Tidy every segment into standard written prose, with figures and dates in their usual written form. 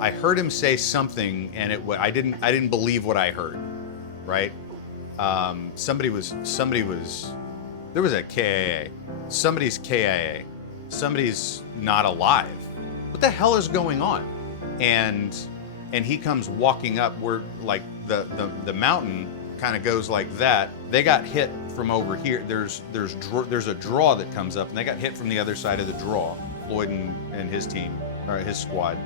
I heard him say something, and I didn't believe what I heard, right? Somebody was there was a KIA, somebody's KIA, somebody's not alive. What the hell is going on? And he comes walking up where like the mountain kind of goes like that. They got hit from over here. There's a draw that comes up, and they got hit from the other side of the draw. Floyd and his team, or his squad,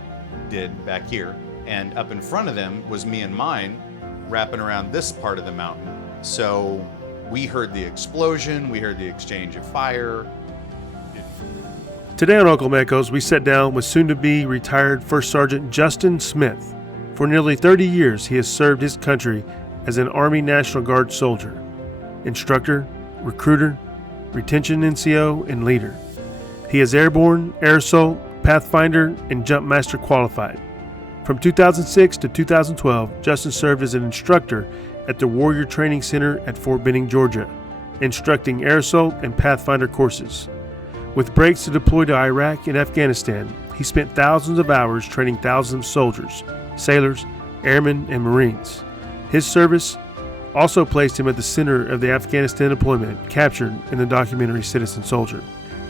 did back here. And up in front of them was me and mine, wrapping around this part of the mountain. So we heard the explosion. We heard the exchange of fire. Today on Oklahoma Echoes, we sat down with soon-to-be retired First Sergeant Justin Smith. For nearly 30 years, he has served his country as an Army National Guard soldier, instructor, recruiter, retention NCO, and leader. He is airborne, air assault, Pathfinder, and Jumpmaster qualified. From 2006 to 2012, Justin served as an instructor at the Warrior Training Center at Fort Benning, Georgia, instructing air assault and Pathfinder courses. With breaks to deploy to Iraq and Afghanistan, he spent thousands of hours training thousands of soldiers, sailors, airmen, and Marines. His service also placed him at the center of the Afghanistan deployment captured in the documentary Citizen Soldier.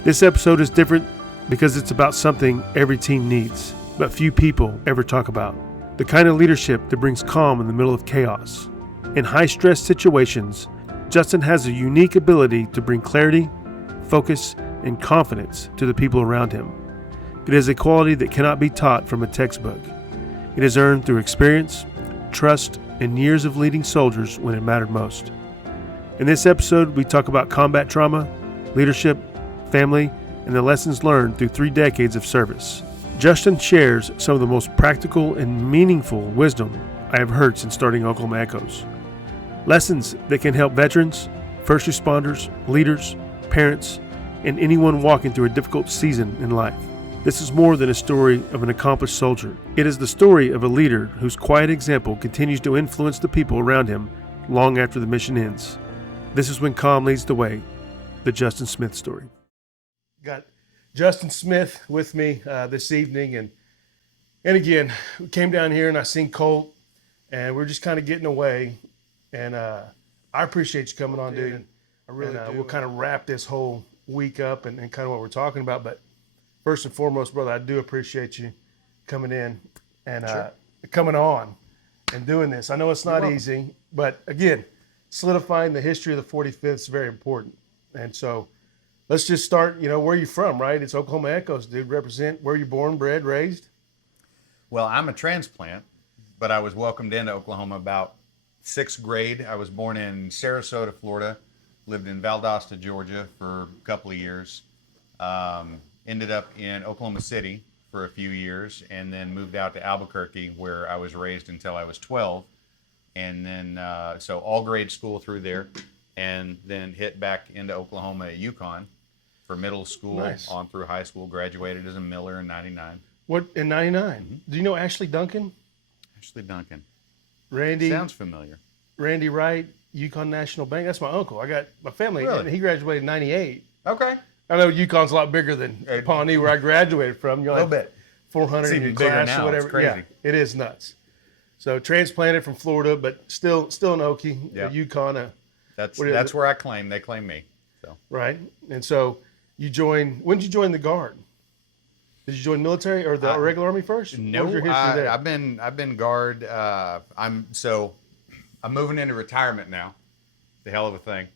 This episode is different because it's about something every team needs, but few people ever talk about. The kind of leadership that brings calm in the middle of chaos. In high-stress situations, Justin has a unique ability to bring clarity, focus, and confidence to the people around him. It is a quality that cannot be taught from a textbook. It is earned through experience, trust, and years of leading soldiers when it mattered most. In this episode, we talk about combat trauma, leadership, family, and the lessons learned through 3 decades of service. Justin shares some of the most practical and meaningful wisdom I have heard since starting Oklahoma Echoes. Lessons that can help veterans, first responders, leaders, parents, and anyone walking through a difficult season in life. This is more than a story of an accomplished soldier. It is the story of a leader whose quiet example continues to influence the people around him long after the mission ends. This is when calm leads the way, the Justin Smith story. Got Justin Smith with me this evening, and again, we came down here and I seen Colt, and we're just kind of getting away, and I appreciate you coming on, dude. I really do. We'll kind of wrap this whole week up and kind of what we're talking about, but first and foremost, brother, I do appreciate you coming in and coming on and doing this. I know it's not easy, but again, solidifying the history of the 45th is very important. And so let's just start, where you from, right? It's Oklahoma Echoes, dude. Represent where you're born, bred, raised. Well, I'm a transplant, but I was welcomed into Oklahoma about 6th grade. I was born in Sarasota, Florida, lived in Valdosta, Georgia for a couple of years. Ended up in Oklahoma City for a few years, and then moved out to Albuquerque, where I was raised until I was 12. And then, so all grade school through there, and then hit back into Oklahoma at UConn for middle school. Nice. On through high school. Graduated as a Miller in 99. What, in 99? Mm-hmm. Do you know Ashley Duncan? Ashley Duncan. Randy. Sounds familiar. Randy Wright, UConn National Bank. That's my uncle. I got my family, Really? and he graduated in 98. Okay. I know UConn's a lot bigger than Pawnee, where I graduated from. You're A little bit. 400 It's in your even bigger class now. or whatever. It's crazy. Yeah, it is nuts. So transplanted from Florida, but still in Okie, Yeah. UConn. That's where I claim. They claim me. So Right. And so you joined. When did you join the Guard? Did you join military or the regular Army first? no, What was your history there? I've been Guard. I'm moving into retirement now. The hell of a thing.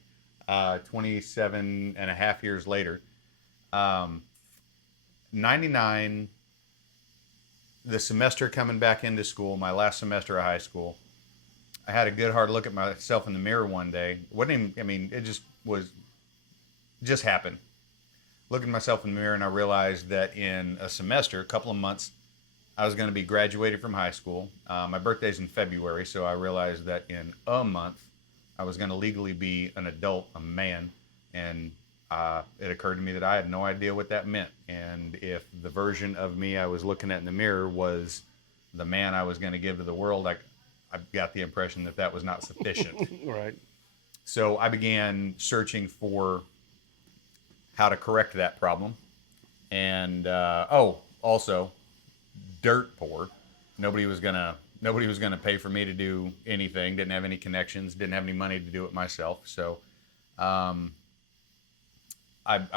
27 and a half years later. 99. The semester coming back into school, my last semester of high school, I had a good hard look at myself in the mirror one day. It just happened. Looking at myself in the mirror, and I realized that in a semester, a couple of months, I was going to be graduated from high school. My birthday's in February, so I realized that in a month, I was going to legally be an adult, a man, and it occurred to me that I had no idea what that meant. And if the version of me I was looking at in the mirror was the man I was going to give to the world, I got the impression that that was not sufficient. Right. So I began searching for how to correct that problem. And, also, dirt poor. Nobody was gonna pay for me to do anything. Didn't have any connections. Didn't have any money to do it myself. So, I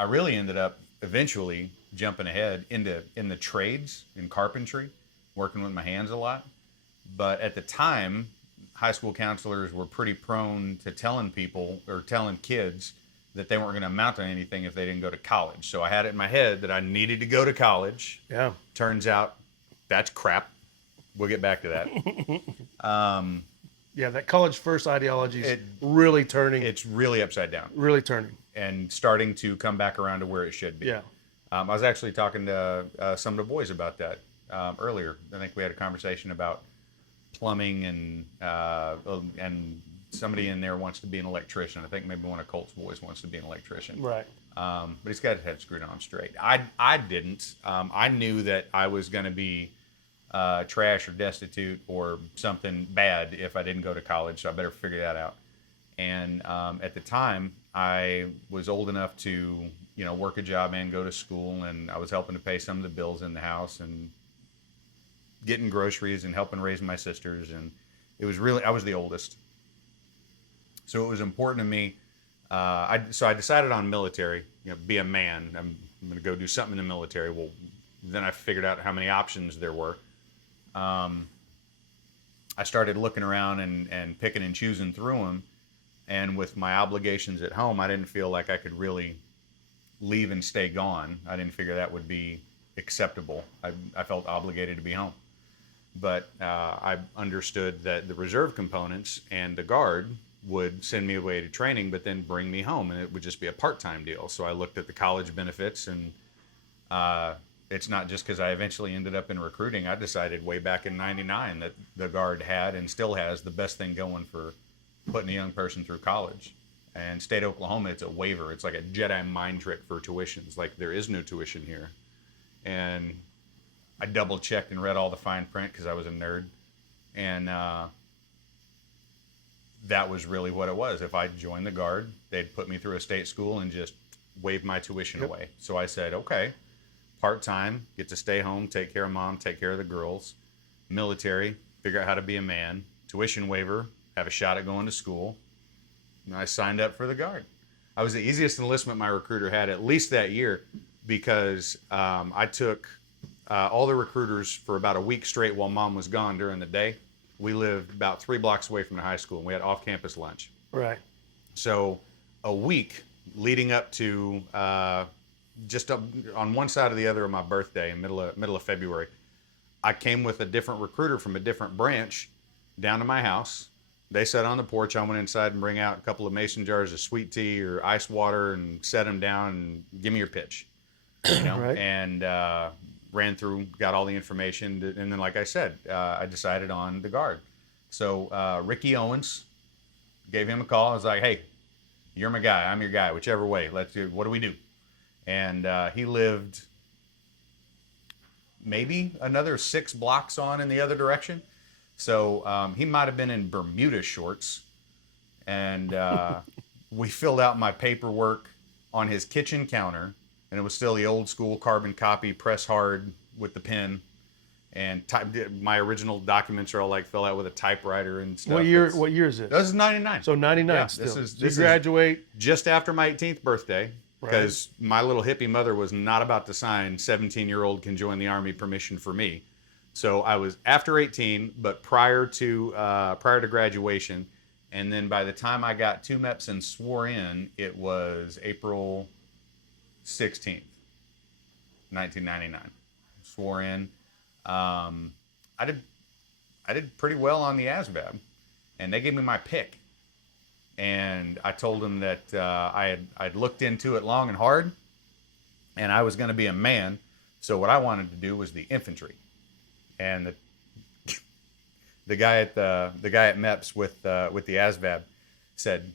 really ended up eventually jumping ahead in the trades, in carpentry, working with my hands a lot. But at the time, high school counselors were pretty prone to telling people or telling kids that they weren't going to amount to anything if they didn't go to college. So I had it in my head that I needed to go to college. Yeah. Turns out that's crap. We'll get back to that. Yeah, that college first ideology is really turning. It's really upside down. Really turning. And starting to come back around to where it should be. Yeah. I was actually talking to some of the boys about that earlier. I think we had a conversation about plumbing and somebody in there wants to be an electrician. I think maybe one of Colt's boys wants to be an electrician. Right. But he's got his head screwed on straight. I didn't. I knew that I was going to be trash or destitute or something bad if I didn't go to college, so I better figure that out. And at the time, I was old enough to, work a job and go to school, and I was helping to pay some of the bills in the house and getting groceries and helping raise my sisters. And it was really, I was the oldest. So it was important to me. So I decided on military, be a man. I'm going to go do something in the military. Well, then I figured out how many options there were. I started looking around and picking and choosing through them. And with my obligations at home, I didn't feel like I could really leave and stay gone. I didn't figure that would be acceptable. I felt obligated to be home. But I understood that the reserve components and the guard would send me away to training, but then bring me home, and it would just be a part-time deal. So I looked at the college benefits, and it's not just because I eventually ended up in recruiting. I decided way back in '99 that the guard had and still has the best thing going for putting a young person through college. And state of Oklahoma, it's a waiver. It's like a Jedi mind trick for tuitions. Like, there is no tuition here. And I double checked and read all the fine print because I was a nerd. And that was really what it was. If I joined the guard, they'd put me through a state school and just waive my tuition away. So I said, okay, part-time, get to stay home, take care of mom, take care of the girls. Military, figure out how to be a man. Tuition waiver, have a shot at going to school. And I signed up for the guard. I was the easiest enlistment my recruiter had, at least that year, because I took all the recruiters for about a week straight while mom was gone during the day. We lived about 3 blocks away from the high school, and we had off-campus lunch. Right. So a week leading up to just up on one side or the other of my birthday, in middle of February, I came with a different recruiter from a different branch down to my house. They sat on the porch. I went inside and bring out a couple of mason jars of sweet tea or ice water and set them down and give me your pitch, Right. And ran through, got all the information. And then, like I said, I decided on the guard. So Ricky Owens, gave him a call. I was like, hey, you're my guy. I'm your guy. Whichever way. Let's do. What do we do? And he lived maybe another 6 blocks on in the other direction. So he might have been in Bermuda shorts. And we filled out my paperwork on his kitchen counter. And it was still the old school carbon copy, press hard with the pen. And my original documents are all like filled out with a typewriter and stuff. What year is it? This is 99. So 99 Yeah, still. this you graduate. just after my 18th birthday, because my little hippie mother was not about to sign 17-year-old can join the Army permission for me. So I was after 18, but prior to graduation. And then by the time I got 2 MEPs and swore in, it was April 16th, 1999. Swore in. I did pretty well on the ASVAB, and they gave me my pick. And I told them that I'd looked into it long and hard, and I was going to be a man. So what I wanted to do was the infantry. And the guy at MEPS with the ASVAB said,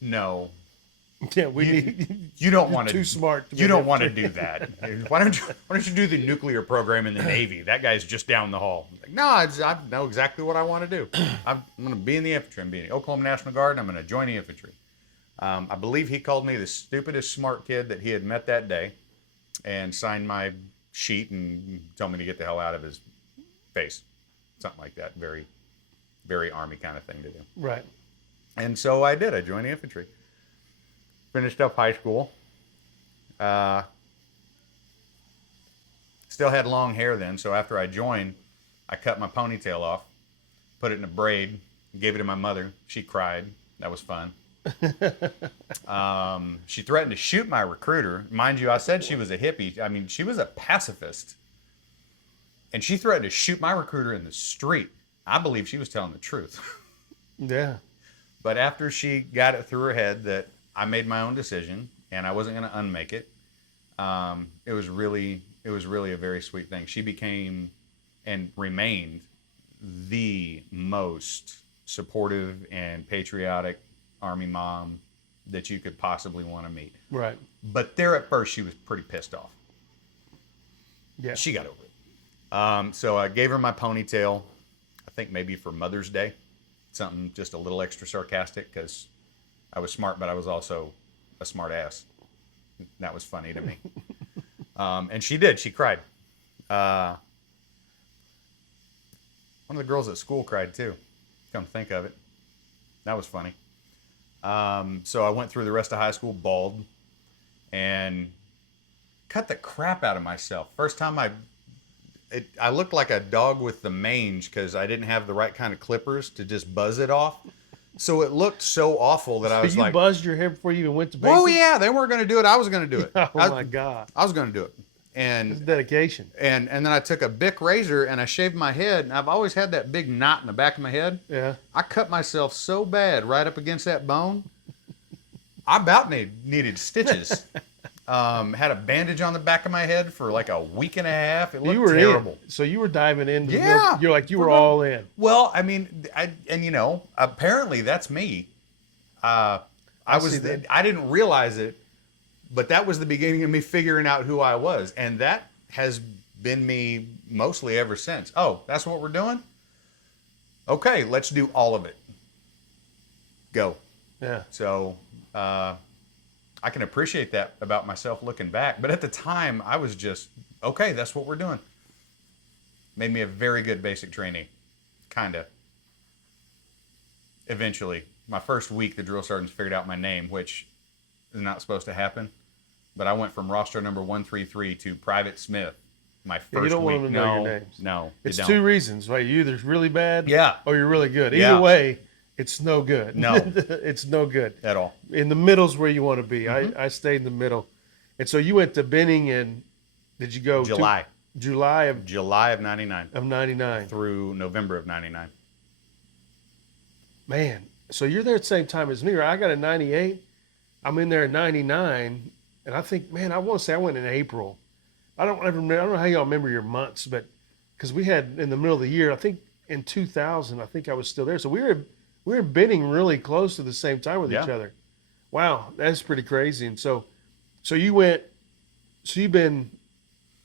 "No, Yeah, you don't want to. Too smart. You don't want to do that. Why don't you do the nuclear program in the Navy? That guy's just down the hall." Like, no, I know exactly what I want to do. I'm going to be in the infantry. I'm being in the Oklahoma National Guard, and I'm going to join the infantry. I believe he called me the stupidest smart kid that he had met that day, and signed my sheet and told me to get the hell out of his face. Something like that. Very, very Army kind of thing to do. Right. And so I did. I joined the infantry. Finished up high school. Still had long hair then, so after I joined, I cut my ponytail off, put it in a braid, gave it to my mother. She cried. That was fun. She threatened to shoot my recruiter. Mind you, I said she was a hippie. I mean, she was a pacifist. And she threatened to shoot my recruiter in the street. I believe she was telling the truth. Yeah. But after she got it through her head that I made my own decision and I wasn't going to unmake it, it was really a very sweet thing. She became and remained the most supportive and patriotic Army mom that you could possibly want to meet. Right. But there at first, she was pretty pissed off. Yeah. She got over it. So I gave her my ponytail, I think maybe for Mother's Day. Something just a little extra sarcastic because I was smart, but I was also a smart ass. That was funny to me. And she did. She cried. One of the girls at school cried too. Come to think of it. That was funny. So I went through the rest of high school bald and cut the crap out of myself. First time I looked like a dog with the mange because I didn't have the right kind of clippers to just buzz it off. So it looked so awful that I was like... you buzzed your hair before you even went to basic? Oh, yeah. They weren't going to do it. I was going to do it. My God. I was going to do it. And it's dedication. And then I took a Bic razor and I shaved my head. And I've always had that big knot in the back of my head. Yeah. I cut myself so bad right up against that bone. I about needed stitches. Had a bandage on the back of my head for like a week and a half. It looked terrible. So you were diving into yeah. You're like, you were all in. Well, I mean, apparently that's me. I didn't realize it, but that was the beginning of me figuring out who I was. And that has been me mostly ever since. Oh, that's what we're doing? Okay, let's do all of it. Go. Yeah. So, I can appreciate that about myself looking back. But at the time, I was just, okay, that's what we're doing. Made me a very good basic trainee. Kind of. Eventually. My first week, the drill sergeants figured out my name, which is not supposed to happen. But I went from roster number 133 to Private Smith. My first week. You don't want them to know your names. No, it's two reasons, right? You're either really bad or you're really good. Either yeah. way, it's no good. No. It's no good. At all. In the middle's where you want to be. Mm-hmm. I stayed in the middle. And so you went to Benning and did you go July of 99. Of 99. Through November of 99. Man, so you're there at the same time as me, right? I got a 98. I'm in there at 99. And I think, man, I want to say I went in April. I don't know how y'all remember your months, but because we had in the middle of the year, I think in 2000, I think I was still there. So we were bidding really close to the same time with each other. Wow, that's pretty crazy. And so you've been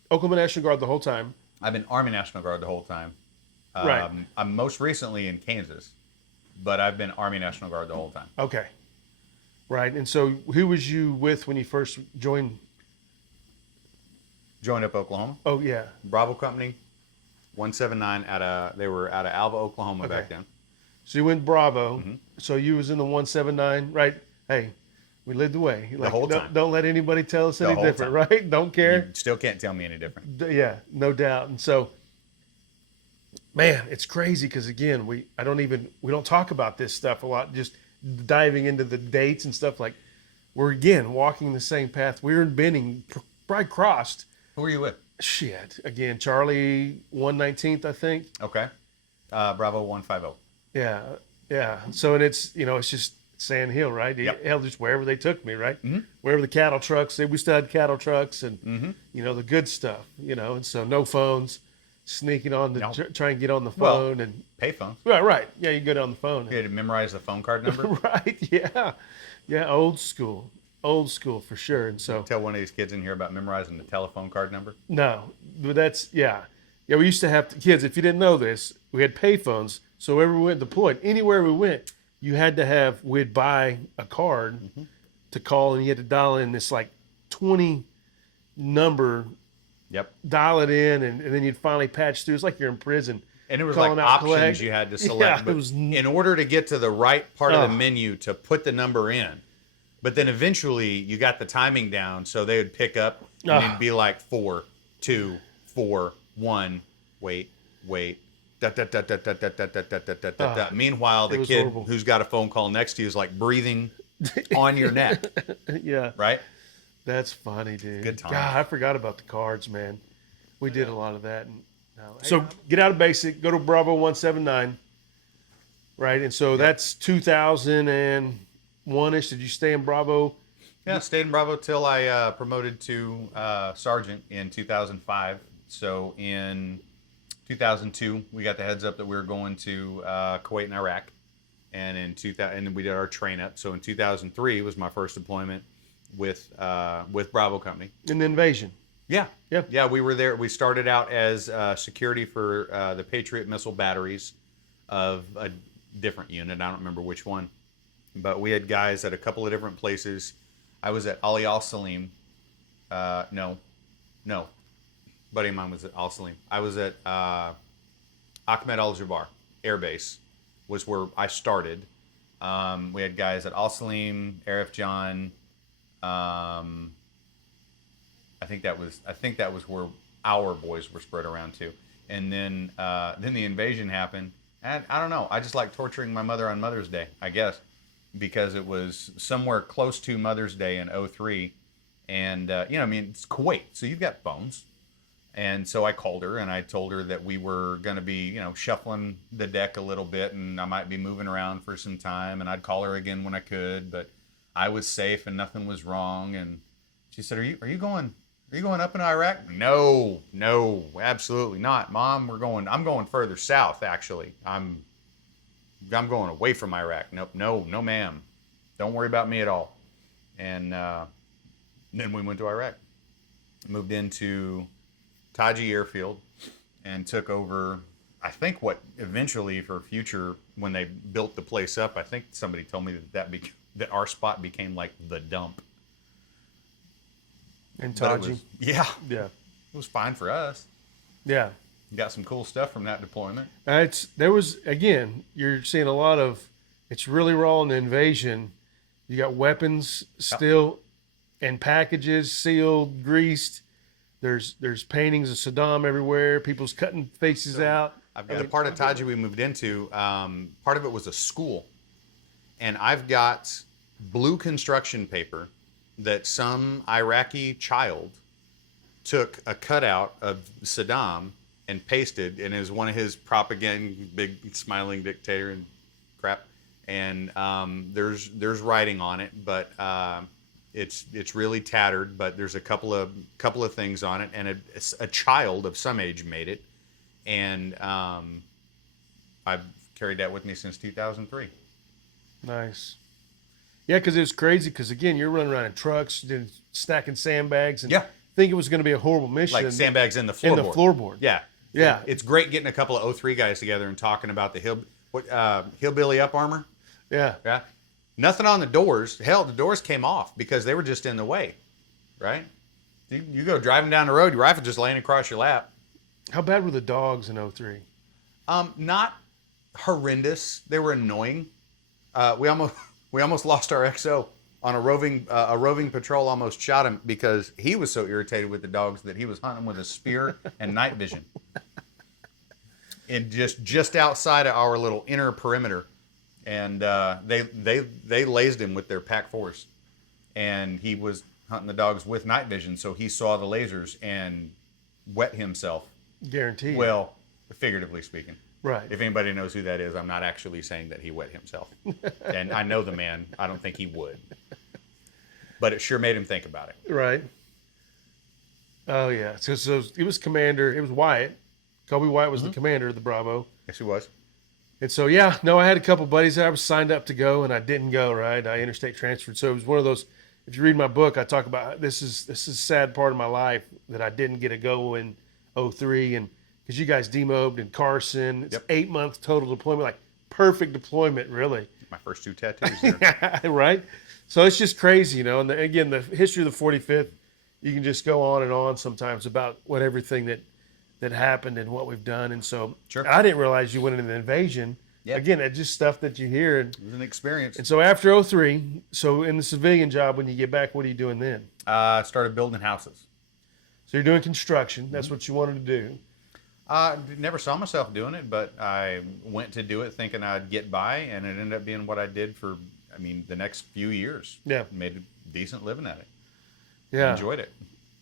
Oklahoma National Guard the whole time. I've been Army National Guard the whole time. Right. I'm most recently in Kansas, but I've been Army National Guard the whole time. Okay. Right. And so who was you with when you first joined? Joined up Oklahoma. Oh, yeah. Bravo Company, 179 they were out of Alva, Oklahoma back then. So you went Bravo. Mm-hmm. So you was in the 179, right? Hey, we lived the way. The whole time. Don't let anybody tell us any different, right? Don't care. You still can't tell me any different. Yeah, no doubt. And so, man, it's crazy because again, we don't talk about this stuff a lot. Just diving into the dates and stuff, like we're again walking the same path. We were in Benning, probably crossed. Who were you with? Shit, again, Charlie 119th, I think. Okay, Bravo 150. Yeah. So and it's just Sand Hill, right? Yep. Hell, just wherever they took me, right? Mm-hmm. Wherever the cattle trucks, we still had cattle trucks and mm-hmm. The good stuff, and so no phones, sneaking on try and get on the phone and pay phone. Right. Yeah, you get on the phone. You had to memorize the phone card number. Right. Yeah. Old school for sure. And so tell one of these kids in here about memorizing the telephone card number. No, but that's yeah. We used to have kids. If you didn't know this, we had pay phones. So wherever we went deployed, anywhere we went, you had to we'd buy a card to call, and you had to dial in this like 20 number Yep. dial it in, and then you'd finally patch through. It's like you're in prison. And it was calling like out options collect. you had to select. Yeah, but it was in order to get to the right part of the menu to put the number in. But then eventually you got the timing down, so they would pick up and it'd be like 4, 2, 4, 1, wait. Da, da, da, da, da, da, da, da, da, da, da, da. Meanwhile, the kid horrible. who's got a phone call next to you is like breathing on your neck. Yeah. Right? That's funny, dude. Good time. God, I forgot about the cards, man. We did a lot of that. So get out of basic, go to Bravo 179, right? And so that's 2001-ish. Did you stay in Bravo? Yeah, stayed in Bravo till I promoted to sergeant in 2005. So in 2002, we got the heads up that we were going to Kuwait and Iraq, and in 2000, and we did our train up. So in 2003 was my first deployment with Bravo Company. In the invasion. Yeah, Yeah. yeah. We were there. We started out as security for the Patriot missile batteries of a different unit. I don't remember which one, but we had guys at a couple of different places. I was at Ali Al Salim. No. Buddy of mine was at Al Salim. I was at Ahmed Al Jabbar Air Base, was where I started. We had guys at Al Salim, Arif John. I think that was where our boys were spread around too. And then the invasion happened. And I don't know. I just like torturing my mother on Mother's Day, I guess, because it was somewhere close to Mother's Day in 2003. And, it's Kuwait, so you've got phones. And so I called her and I told her that we were going to be, shuffling the deck a little bit and I might be moving around for some time. And I'd call her again when I could, but I was safe and nothing was wrong. And she said, Are you going up in Iraq? No, absolutely not, Mom. I'm going further south, actually. I'm going away from Iraq. Nope, no, ma'am. Don't worry about me at all. And then we went to Iraq. Moved into Taji Airfield and took over, I think, what eventually for future, when they built the place up, I think somebody told me that our spot became like the dump. In Taji? Yeah. Yeah. It was fine for us. Yeah. Got some cool stuff from that deployment. You're seeing a lot of, it's really raw in the invasion. You got weapons still in packages, sealed, greased. There's paintings of Saddam everywhere. People's cutting faces out. I've got a part of Taji we moved into. Part of it was a school. And I've got blue construction paper that some Iraqi child took a cutout of Saddam and pasted, and it was one of his propaganda, big smiling dictator and crap. And there's writing on it, but it's really tattered. But there's a couple of things on it, and a child of some age made it, and I've carried that with me since 2003. Nice. Yeah, because it was crazy. Because again, you're running around in trucks, stacking sandbags, and think it was going to be a horrible mission. Like sandbags in the floorboard. floorboard. Yeah. Yeah. It's great getting a couple of 03 guys together and talking about the hillbilly up armor. Yeah. Yeah. Nothing on the doors. Hell, the doors came off because they were just in the way. Right? You go driving down the road, your rifle just laying across your lap. How bad were the dogs in 03? Not horrendous. They were annoying. We almost lost our XO on a roving patrol. Almost shot him because he was so irritated with the dogs that he was hunting with a spear and night vision. And just outside of our little inner perimeter, and they lased him with their pack force, and he was hunting the dogs with night vision, so he saw the lasers and wet himself. Guaranteed. Well, figuratively speaking. Right. If anybody knows who that is, I'm not actually saying that he wet himself. And I know the man. I don't think he would. But it sure made him think about it. Right. Oh, yeah. So it was commander. It was Wyatt. Kobe Wyatt was the commander of the Bravo. Yes, he was. And so, I had a couple buddies that I was signed up to go, and I didn't go, right? I interstate transferred. So it was one of those, if you read my book, I talk about this is a sad part of my life that I didn't get to go in 03, and because you guys demobbed in Carson. It's 8 months total deployment, like perfect deployment, really. My first 2 tattoos there. Right? So it's just crazy, And again, the history of the 45th, you can just go on and on sometimes about what everything that happened and what we've done. And so Sure. I didn't realize you went into the invasion. Yeah. Again, it's just stuff that you hear. And It was an experience. so after 03, so in the civilian job, when you get back, what are you doing then? I started building houses. So you're doing construction. That's what you wanted to do. Never saw myself doing it, but I went to do it thinking I'd get by, and it ended up being what I did for, the next few years. Yeah. Made a decent living at it. Yeah. Enjoyed it.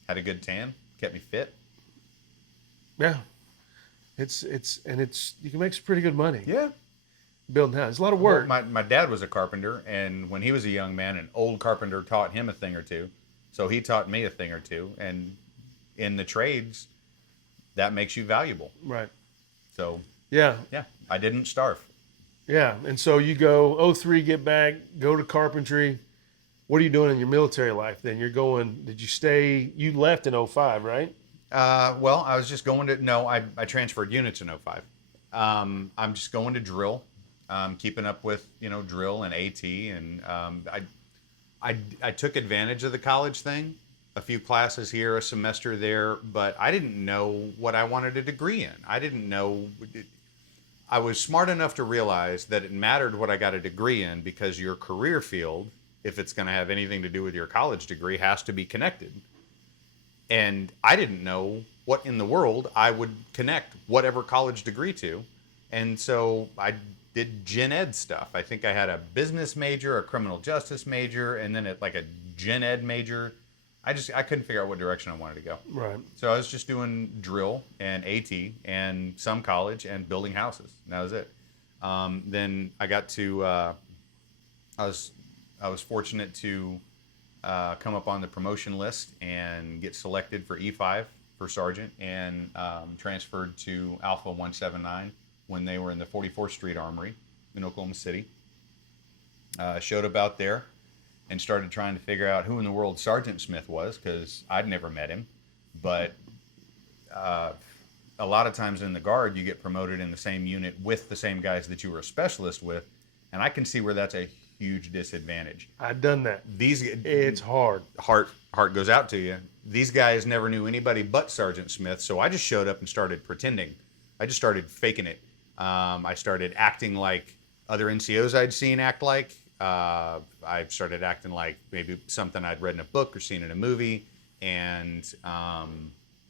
Had a good tan. Kept me fit. Yeah. It's you can make some pretty good money. Yeah. Building houses. It's a lot of work. Well, my dad was a carpenter, and when he was a young man, an old carpenter taught him a thing or two. So he taught me a thing or two. And in the trades, that makes you valuable. Right. So, Yeah. yeah, I didn't starve. Yeah. And so you go 03, get back, go to carpentry. What are you doing in your military life then? Did you stay, you left in 05, right? Well, I was just going to, no, I transferred units in 05. I'm just going to drill, keeping up with, drill and AT. And I took advantage of the college thing, a few classes here, a semester there, but I didn't know what I wanted a degree in. I didn't know. I was smart enough to realize that it mattered what I got a degree in because your career field, if it's going to have anything to do with your college degree, has to be connected. And I didn't know what in the world I would connect whatever college degree to. And so I did gen ed stuff. I think I had a business major, a criminal justice major, and then like a gen ed major. I couldn't figure out what direction I wanted to go. Right. So I was just doing drill and AT and some college and building houses. And that was it. Then I got to, I was fortunate to come up on the promotion list and get selected for E5 for sergeant, and transferred to Alpha 179 when they were in the 44th Street Armory in Oklahoma City. Showed up out there and started trying to figure out who in the world Sergeant Smith was, because I'd never met him. But a lot of times in the Guard, you get promoted in the same unit with the same guys that you were a specialist with, and I can see where that's a huge disadvantage. I've done that. It's hard. Heart goes out to you. These guys never knew anybody but Sergeant Smith, so I just showed up and started pretending. I just started faking it. I started acting like other NCOs I'd seen act like. I started acting like maybe something I'd read in a book or seen in a movie. And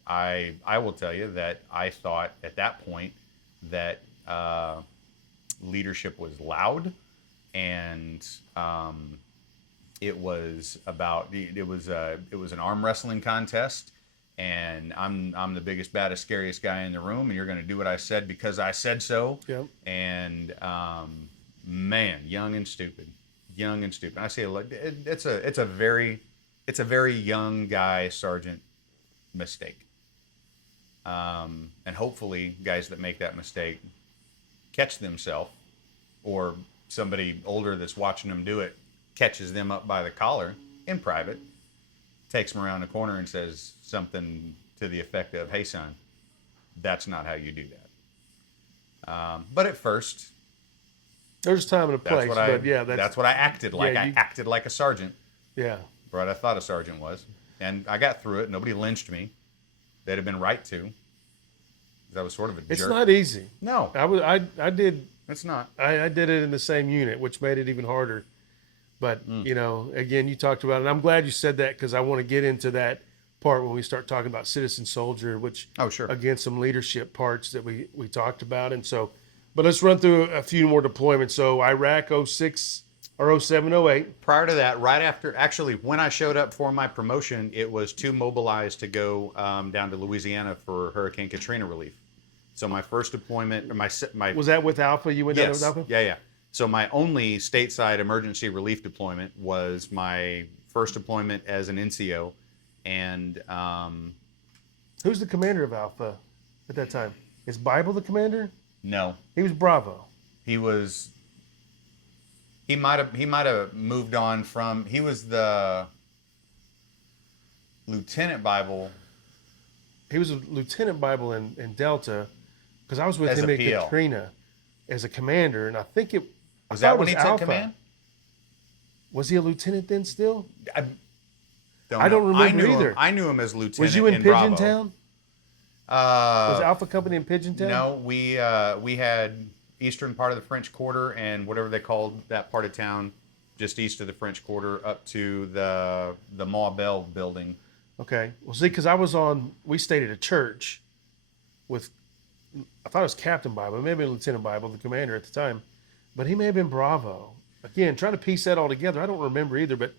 I will tell you that I thought at that point that leadership was loud, and it was an arm wrestling contest, and I'm the biggest, baddest, scariest guy in the room, and you're going to do what I said because I said so. Yep. And man, young and stupid. I say it's a very young guy sergeant mistake. And hopefully guys that make that mistake catch themselves, or somebody older that's watching them do it catches them up by the collar in private, takes them around the corner and says something to the effect of, "Hey son, that's not how you do that." But at first, there's a time and a place. That's what I acted like. I acted like a sergeant. Yeah. What I thought a sergeant was. And I got through it. Nobody lynched me. They'd have been right to. That was sort of a jerk. It's not easy. No. I did. It's not. I did it in the same unit, which made it even harder. But, again, you talked about it. And I'm glad you said that, because I want to get into that part when we start talking about citizen soldier, which, again, some leadership parts that we talked about. And so, but let's run through a few more deployments. So Iraq 06 or 07, 08. Prior to that, right after, actually, when I showed up for my promotion, it was to mobilize to go down to Louisiana for Hurricane Katrina relief. So my first deployment, my was that with Alpha? You went down with Alpha? Yeah. So my only stateside emergency relief deployment was my first deployment as an NCO, and who's the commander of Alpha at that time? Is Bible the commander? No, he was Bravo. He might have moved on from. He was the Lieutenant Bible. He was a Lieutenant Bible in Delta, because I was with him in Katrina as a commander, and I think it was that when he took command. Was he a lieutenant then still? I don't remember either. I knew him as lieutenant. Was you in Bravo. Pigeon Town? Was Alpha Company in Pigeon Town? No, we had eastern part of the French Quarter and whatever they called that part of town, just east of the French Quarter, up to the Maubel building. Okay. Well, see, because we stayed at a church with, I thought it was Captain Bible, maybe Lieutenant Bible, the commander at the time, but he may have been Bravo. Again, trying to piece that all together, I don't remember either, but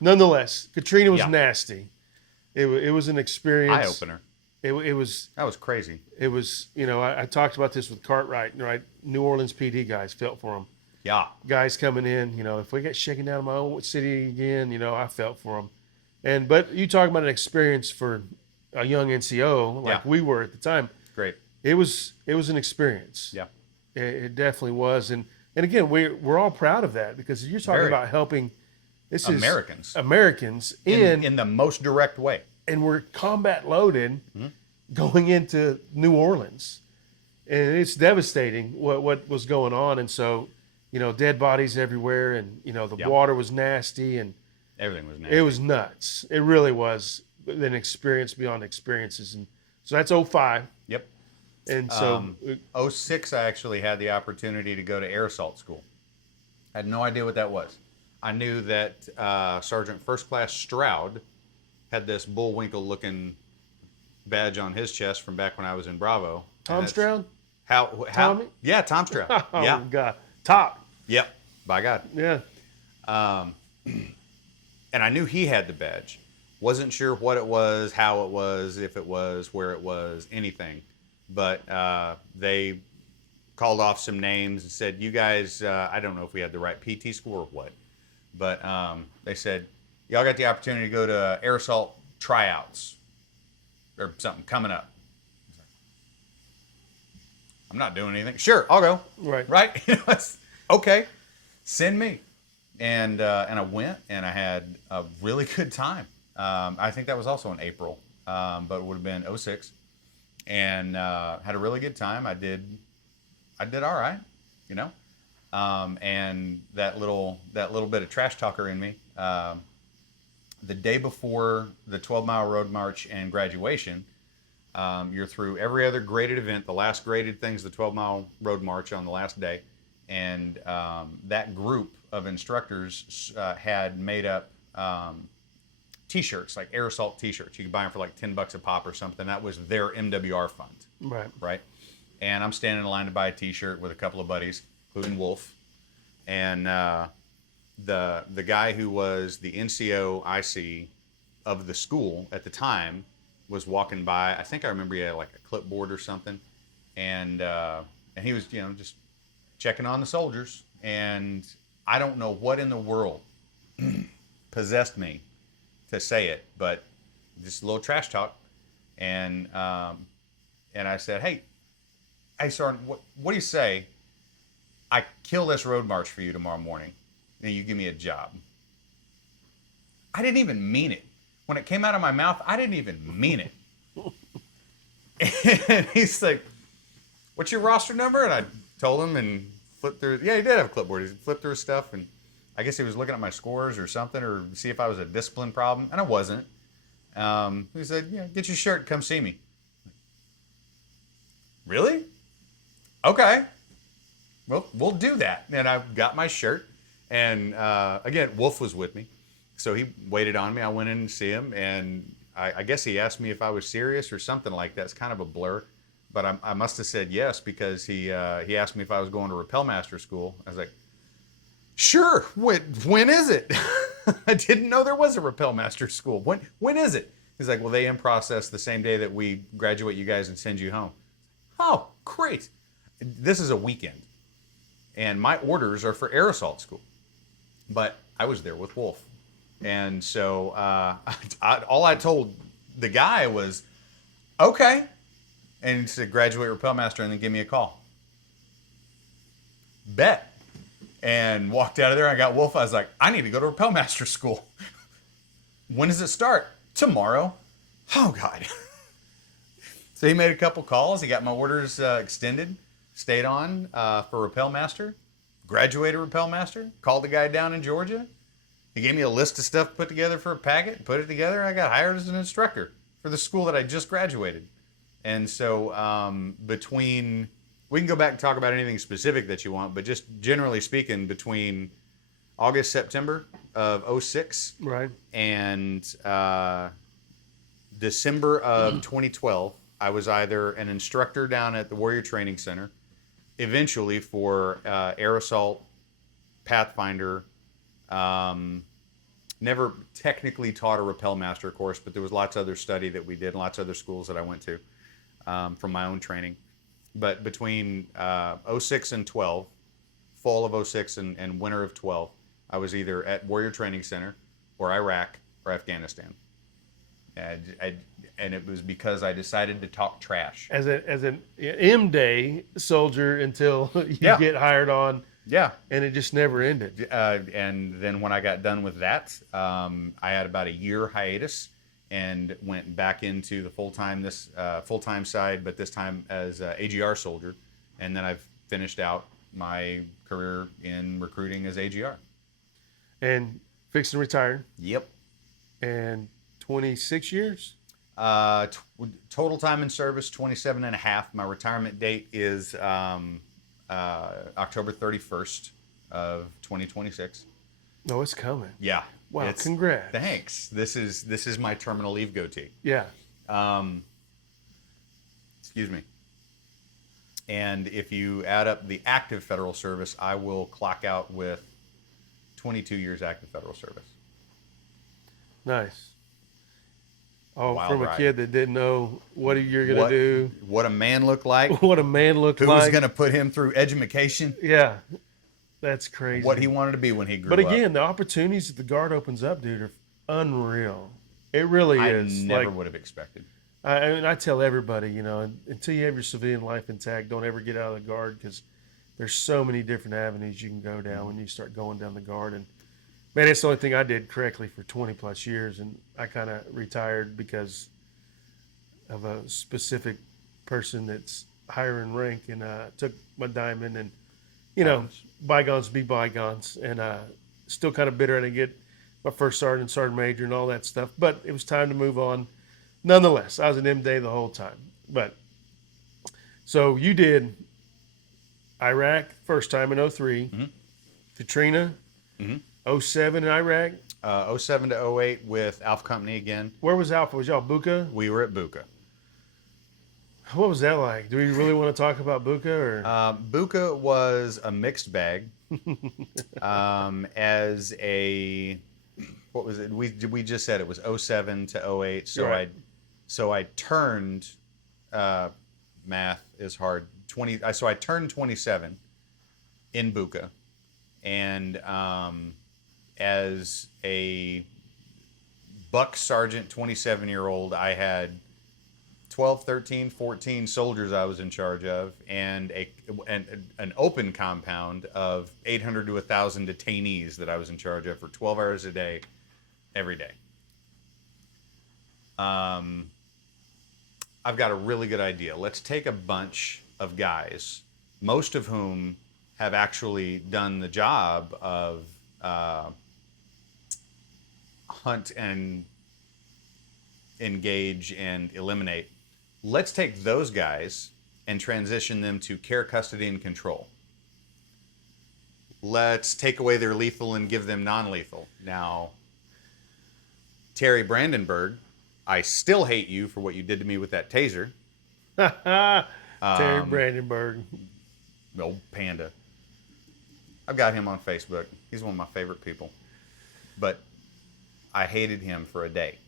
nonetheless, Katrina was nasty. It was an experience. Eye-opener. It was. That was crazy. It was, I talked about this with Cartwright, right? New Orleans PD guys felt for him. Yeah. Guys coming in, if we get shaken down in my own city again, I felt for them. But you talking about an experience for a young NCO like we were at the time. Great. It was an experience. Yeah. It definitely was. And again, we're all proud of that because you're talking about helping. This Americans. Is Americans in the most direct way. And we're combat loaded going into New Orleans. And it's devastating what was going on. And so, dead bodies everywhere and, the water was nasty and everything was nasty. It was nuts. It really was an experience beyond experiences. And so that's 05. Yep. And so 06, I actually had the opportunity to go to air assault school. I had no idea what that was. I knew that Sergeant First Class Stroud had this bullwinkle-looking badge on his chest from back when I was in Bravo. Tom Stroud? Tommy? Yeah, Tom Stroud. Oh, yeah. God. Top. Yep. By God. Yeah. And I knew he had the badge. Wasn't sure what it was, how it was, if it was, where it was, anything. But they called off some names and said, you guys, I don't know if we had the right PT score or what, but they said, y'all got the opportunity to go to air assault tryouts or something coming up. I'm not doing anything. Sure, I'll go. Right? Okay, send me. And I went, and I had a really good time. I think that was also in April, but it would have been 06. And had a really good time. I did all right, and that little bit of trash talker in me. The day before the 12-mile road march and graduation, you're through every other graded event. The last graded thing's the 12-mile road march on the last day, and that group of instructors had made up T-shirts, like air assault T-shirts. You could buy them for like $10 a pop or something. That was their MWR fund. Right. And I'm standing in line to buy a T-shirt with a couple of buddies, including Wolf. And the guy who was the NCO IC of the school at the time was walking by. I think I remember he had like a clipboard or something. And he was, just checking on the soldiers. And I don't know what in the world possessed me to say it, but just a little trash talk, and I said, "Hey, Sergeant, what do you say? I kill this road march for you tomorrow morning, and you give me a job." I didn't even mean it. When it came out of my mouth, I didn't even mean it. And he's like, "What's your roster number?" And I told him and flipped through. Yeah, he did have a clipboard. He flipped through his stuff and. I guess he was looking at my scores or something, or see if I was a discipline problem, and I wasn't. He said, get your shirt, come see me. Really? Okay. Well, we'll do that. And I got my shirt, and again, Wolf was with me. So he waited on me. I went in to see him, and I guess he asked me if I was serious or something like that. It's kind of a blur. But I must have said yes, because he asked me if I was going to Rappelmaster school. I was like, sure. When is it? I didn't know there was a Rappelmaster school. When is it? He's like, well, they in process the same day that we graduate you guys and send you home. Oh, great. This is a weekend. And my orders are for air assault school. But I was there with Wolf. And so all I told the guy was, okay. And he said, graduate Rappelmaster and then give me a call. Bet. And walked out of there. I got Wolf. I was like, I need to go to Rappelmaster school. When does it start? Tomorrow. Oh, God. So he made a couple calls. He got my orders extended. Stayed on for Rappelmaster. Graduated Rappelmaster. Called the guy down in Georgia. He gave me a list of stuff to put together for a packet, put it together, and I got hired as an instructor for the school that I just graduated. And so we can go back and talk about anything specific that you want, but just generally speaking, between August, September of '06 Right. and December of 2012, I was either an instructor down at the Warrior Training Center, eventually for Air Assault, Pathfinder. Never technically taught a Rappel Master course, but there was lots of other study that we did, and lots of other schools that I went to from my own training. But between 06 and 12, fall of 06 and winter of 12, I was either at Warrior Training Center or Iraq or Afghanistan. And it was because I decided to talk trash. As an M-Day soldier until you get hired on. Yeah. And it just never ended. And then when I got done with that, I had about a year hiatus and went back into the full-time side, but this time as a AGR soldier. And then I've finished out my career in recruiting as AGR. And fixing to retire. Yep. And 26 years? Total time in service, 27 and a half. My retirement date is October 31st of 2026. No, it's coming. Yeah. Wow, congrats. Thanks. This is my terminal leave goatee. Yeah. Excuse me. And if you add up the active federal service, I will clock out with 22 years active federal service. Nice. Oh, Wild from a ride. kid that didn't know what you're going to do. What a man looked like. What a man looked Who like. was going to put him through education. Yeah. That's crazy. What he wanted to be when he grew up. But again, the opportunities that the Guard opens up, dude, are unreal. It really is. I never would have expected. I tell everybody, until you have your civilian life intact, don't ever get out of the Guard, because there's so many different avenues you can go down when you start going down the Guard. And man, it's the only thing I did correctly for 20 plus years, and I kind of retired because of a specific person that's higher in rank, and took my diamond, and bygones be bygones, and still kind of bitter I didn't get my first sergeant, sergeant major, and all that stuff. But it was time to move on. Nonetheless, I was an M-Day the whole time. But so you did Iraq first time in 03, Katrina, 07 in Iraq, 07 to 08 with Alpha Company again. Where was Alpha? Was y'all Buka? We were at Buka. What was that like? Do we really want to talk about Buka? Or Buka was a mixed bag. As a, what was it? We just said it was 07 to 08. So right. I turned, math is hard. So I turned 27 in Buka, and as a buck sergeant, 27-year-old, I had 12, 13, 14 soldiers I was in charge of, and an open compound of 800 to 1,000 detainees that I was in charge of for 12 hours a day, every day. I've got a really good idea. Let's take a bunch of guys, most of whom have actually done the job of hunt and engage and eliminate. Let's take those guys and transition them to care, custody, and control. Let's take away their lethal and give them non-lethal. Now, Terry Brandenburg, I still hate you for what you did to me with that taser. Terry Brandenburg. Old panda. I've got him on Facebook. He's one of my favorite people. But I hated him for a day.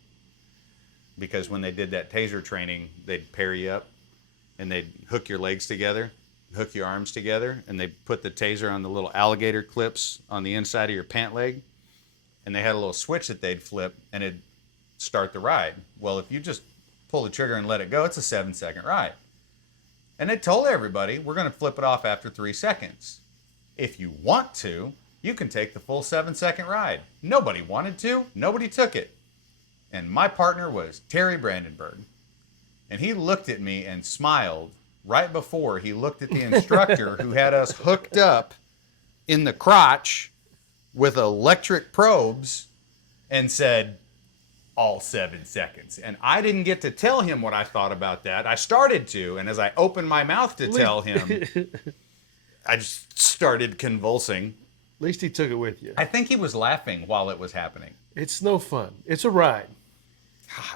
Because when they did that taser training, they'd pair you up and they'd hook your legs together, hook your arms together, and they'd put the taser on the little alligator clips on the inside of your pant leg. And they had a little switch that they'd flip and it'd start the ride. Well, if you just pull the trigger and let it go, it's a 7-second ride. And they told everybody, we're going to flip it off after 3 seconds. If you want to, you can take the full 7-second ride. Nobody wanted to. Nobody took it. And my partner was Terry Brandenburg. And he looked at me and smiled right before he looked at the instructor who had us hooked up in the crotch with electric probes and said, all 7 seconds. And I didn't get to tell him what I thought about that. I started to, and as I opened my mouth to tell him, I just started convulsing. At least he took it with you. I think he was laughing while it was happening. It's no fun. It's a ride.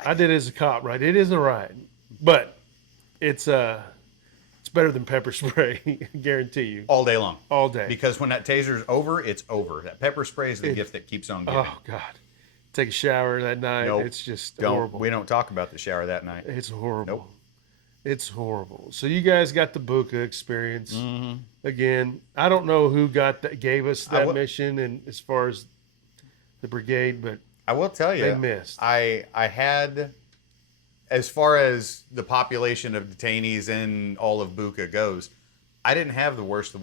I did it as a cop, right? It is a ride. But it's better than pepper spray, I guarantee you. All day long. All day. Because when that taser's over, it's over. That pepper spray is the gift that keeps on giving. Oh, God. Take a shower that night. Nope. It's just horrible. We don't talk about the shower that night. It's horrible. Nope. It's horrible. So you guys got the Buka experience. Mm-hmm. Again, I don't know who gave us that mission, and as far as the brigade, but I will tell you, they missed. I had, as far as the population of detainees in all of Buka goes, I didn't have the worst.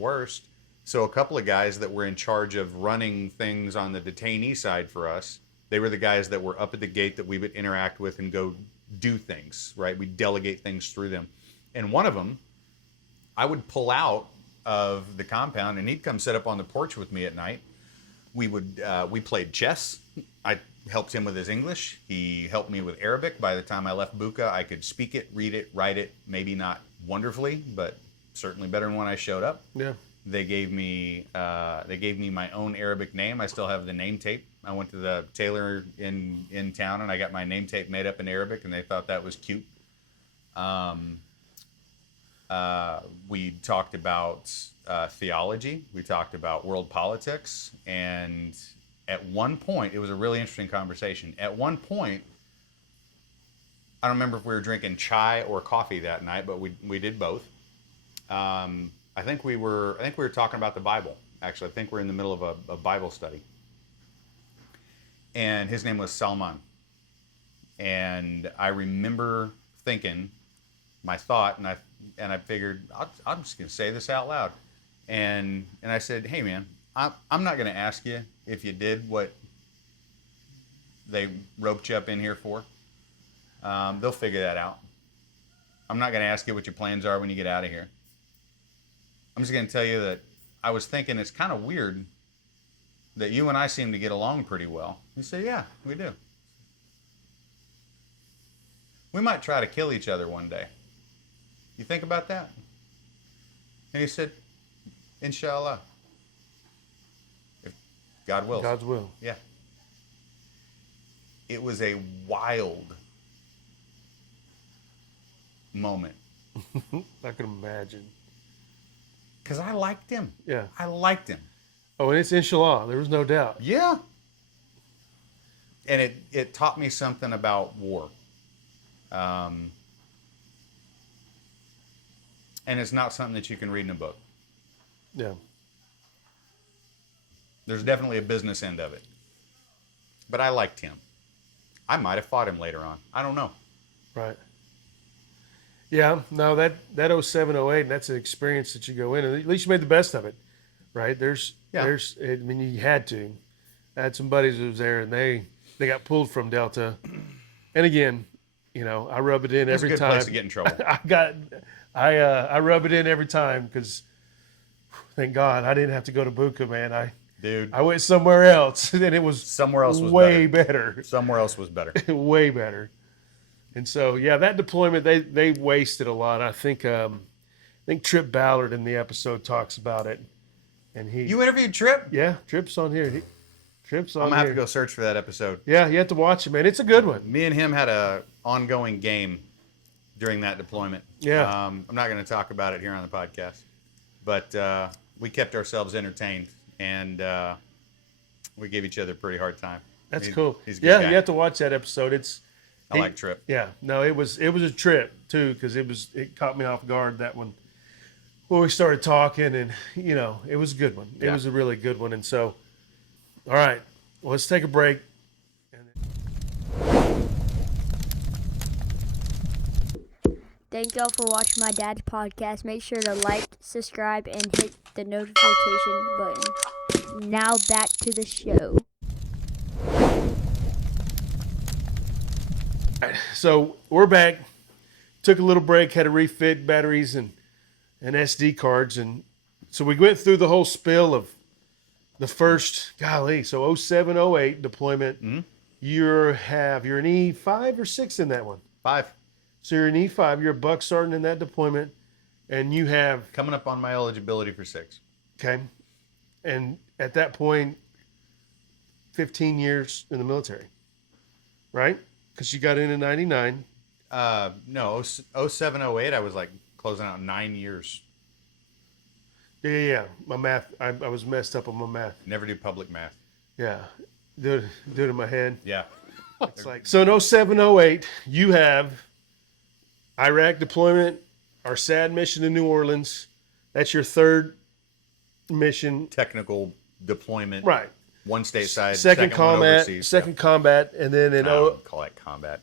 So a couple of guys that were in charge of running things on the detainee side for us, they were the guys that were up at the gate that we would interact with and go do things, right? We delegate things through them. And one of them, I would pull out of the compound and he'd come sit up on the porch with me at night. We played chess. I helped him with his English. He helped me with Arabic. By the time I left Buka, I could speak it, read it, write it, maybe not wonderfully, but certainly better than when I showed up. Yeah. They gave me my own Arabic name. I still have the name tape. I went to the tailor in town and I got my name tape made up in Arabic, and they thought that was cute. We talked about theology. We talked about world politics, and at one point, it was a really interesting conversation. At one point, I don't remember if we were drinking chai or coffee that night, but we did both. I think we were talking about the Bible. Actually, I think we're in the middle of a Bible study. And his name was Salman. And I remember thinking, my thought, and I figured, I'm just going to say this out loud. And I said, hey man, I'm not going to ask you if you did what they roped you up in here for. They'll figure that out. I'm not going to ask you what your plans are when you get out of here. I'm just going to tell you that I was thinking it's kind of weird that you and I seem to get along pretty well. He said, yeah, we do. We might try to kill each other one day. You think about that? And he said, Inshallah. If God wills. God's will. Yeah. It was a wild moment. I can imagine. Because I liked him. Yeah. I liked him. Oh, and it's inshallah. There was no doubt. Yeah. And it taught me something about war. And it's not something that you can read in a book. Yeah. There's definitely a business end of it. But I liked him. I might have fought him later on. I don't know. Right. Yeah. No, that 07, 08, and that's an experience that you go in, and at least you made the best of it. Right? I mean, you had to. I had some buddies who was there, and they got pulled from Delta. And again, I rub it in every time. It's a good place to get in trouble. I rub it in every time because, thank God, I didn't have to go to Buka, man. I went somewhere else, and it was somewhere else was way better. Somewhere else was better. Way better. And so, yeah, that deployment, they wasted a lot. I think Trip Ballard in the episode talks about it. And you interviewed Trip? Yeah, Trip's on here. Trip's on here. I'm going to have to go search for that episode. Yeah, you have to watch it, man. It's a good one. Me and him had a ongoing game during that deployment. Yeah. I'm not going to talk about it here on the podcast. But we kept ourselves entertained, and we gave each other a pretty hard time. That's cool. He's a good guy. You have to watch that episode. I like Trip. Yeah. No, it was a trip, too, because it caught me off guard, that one. Well, we started talking, and, it was a good one. It was a really good one. And so, all right, well, let's take a break. Thank y'all for watching my dad's podcast. Make sure to like, subscribe, and hit the notification button. Now back to the show. All right, so we're back. Took a little break, had to refit batteries and SD cards, and so we went through the whole spiel of the first, golly, so 07, 08 deployment. Mhm. You're an E5 or 6 in that one. 5. So you're an E5. You're a buck sergeant in that deployment, and you have Coming up on my eligibility for 6. okay, and at that point, 15 years in the military, right? Because you got in 99. No, 07, 08, I was like closing out 9 years. Yeah. My math, I was messed up on my math. Never do public math. Yeah, do it in my head. Yeah. It's like so in 07, 08, you have Iraq deployment, our SAD mission in New Orleans. That's your third mission. Technical deployment. Right. One stateside, Second one combat, overseas. second combat, and then in I don't call it combat.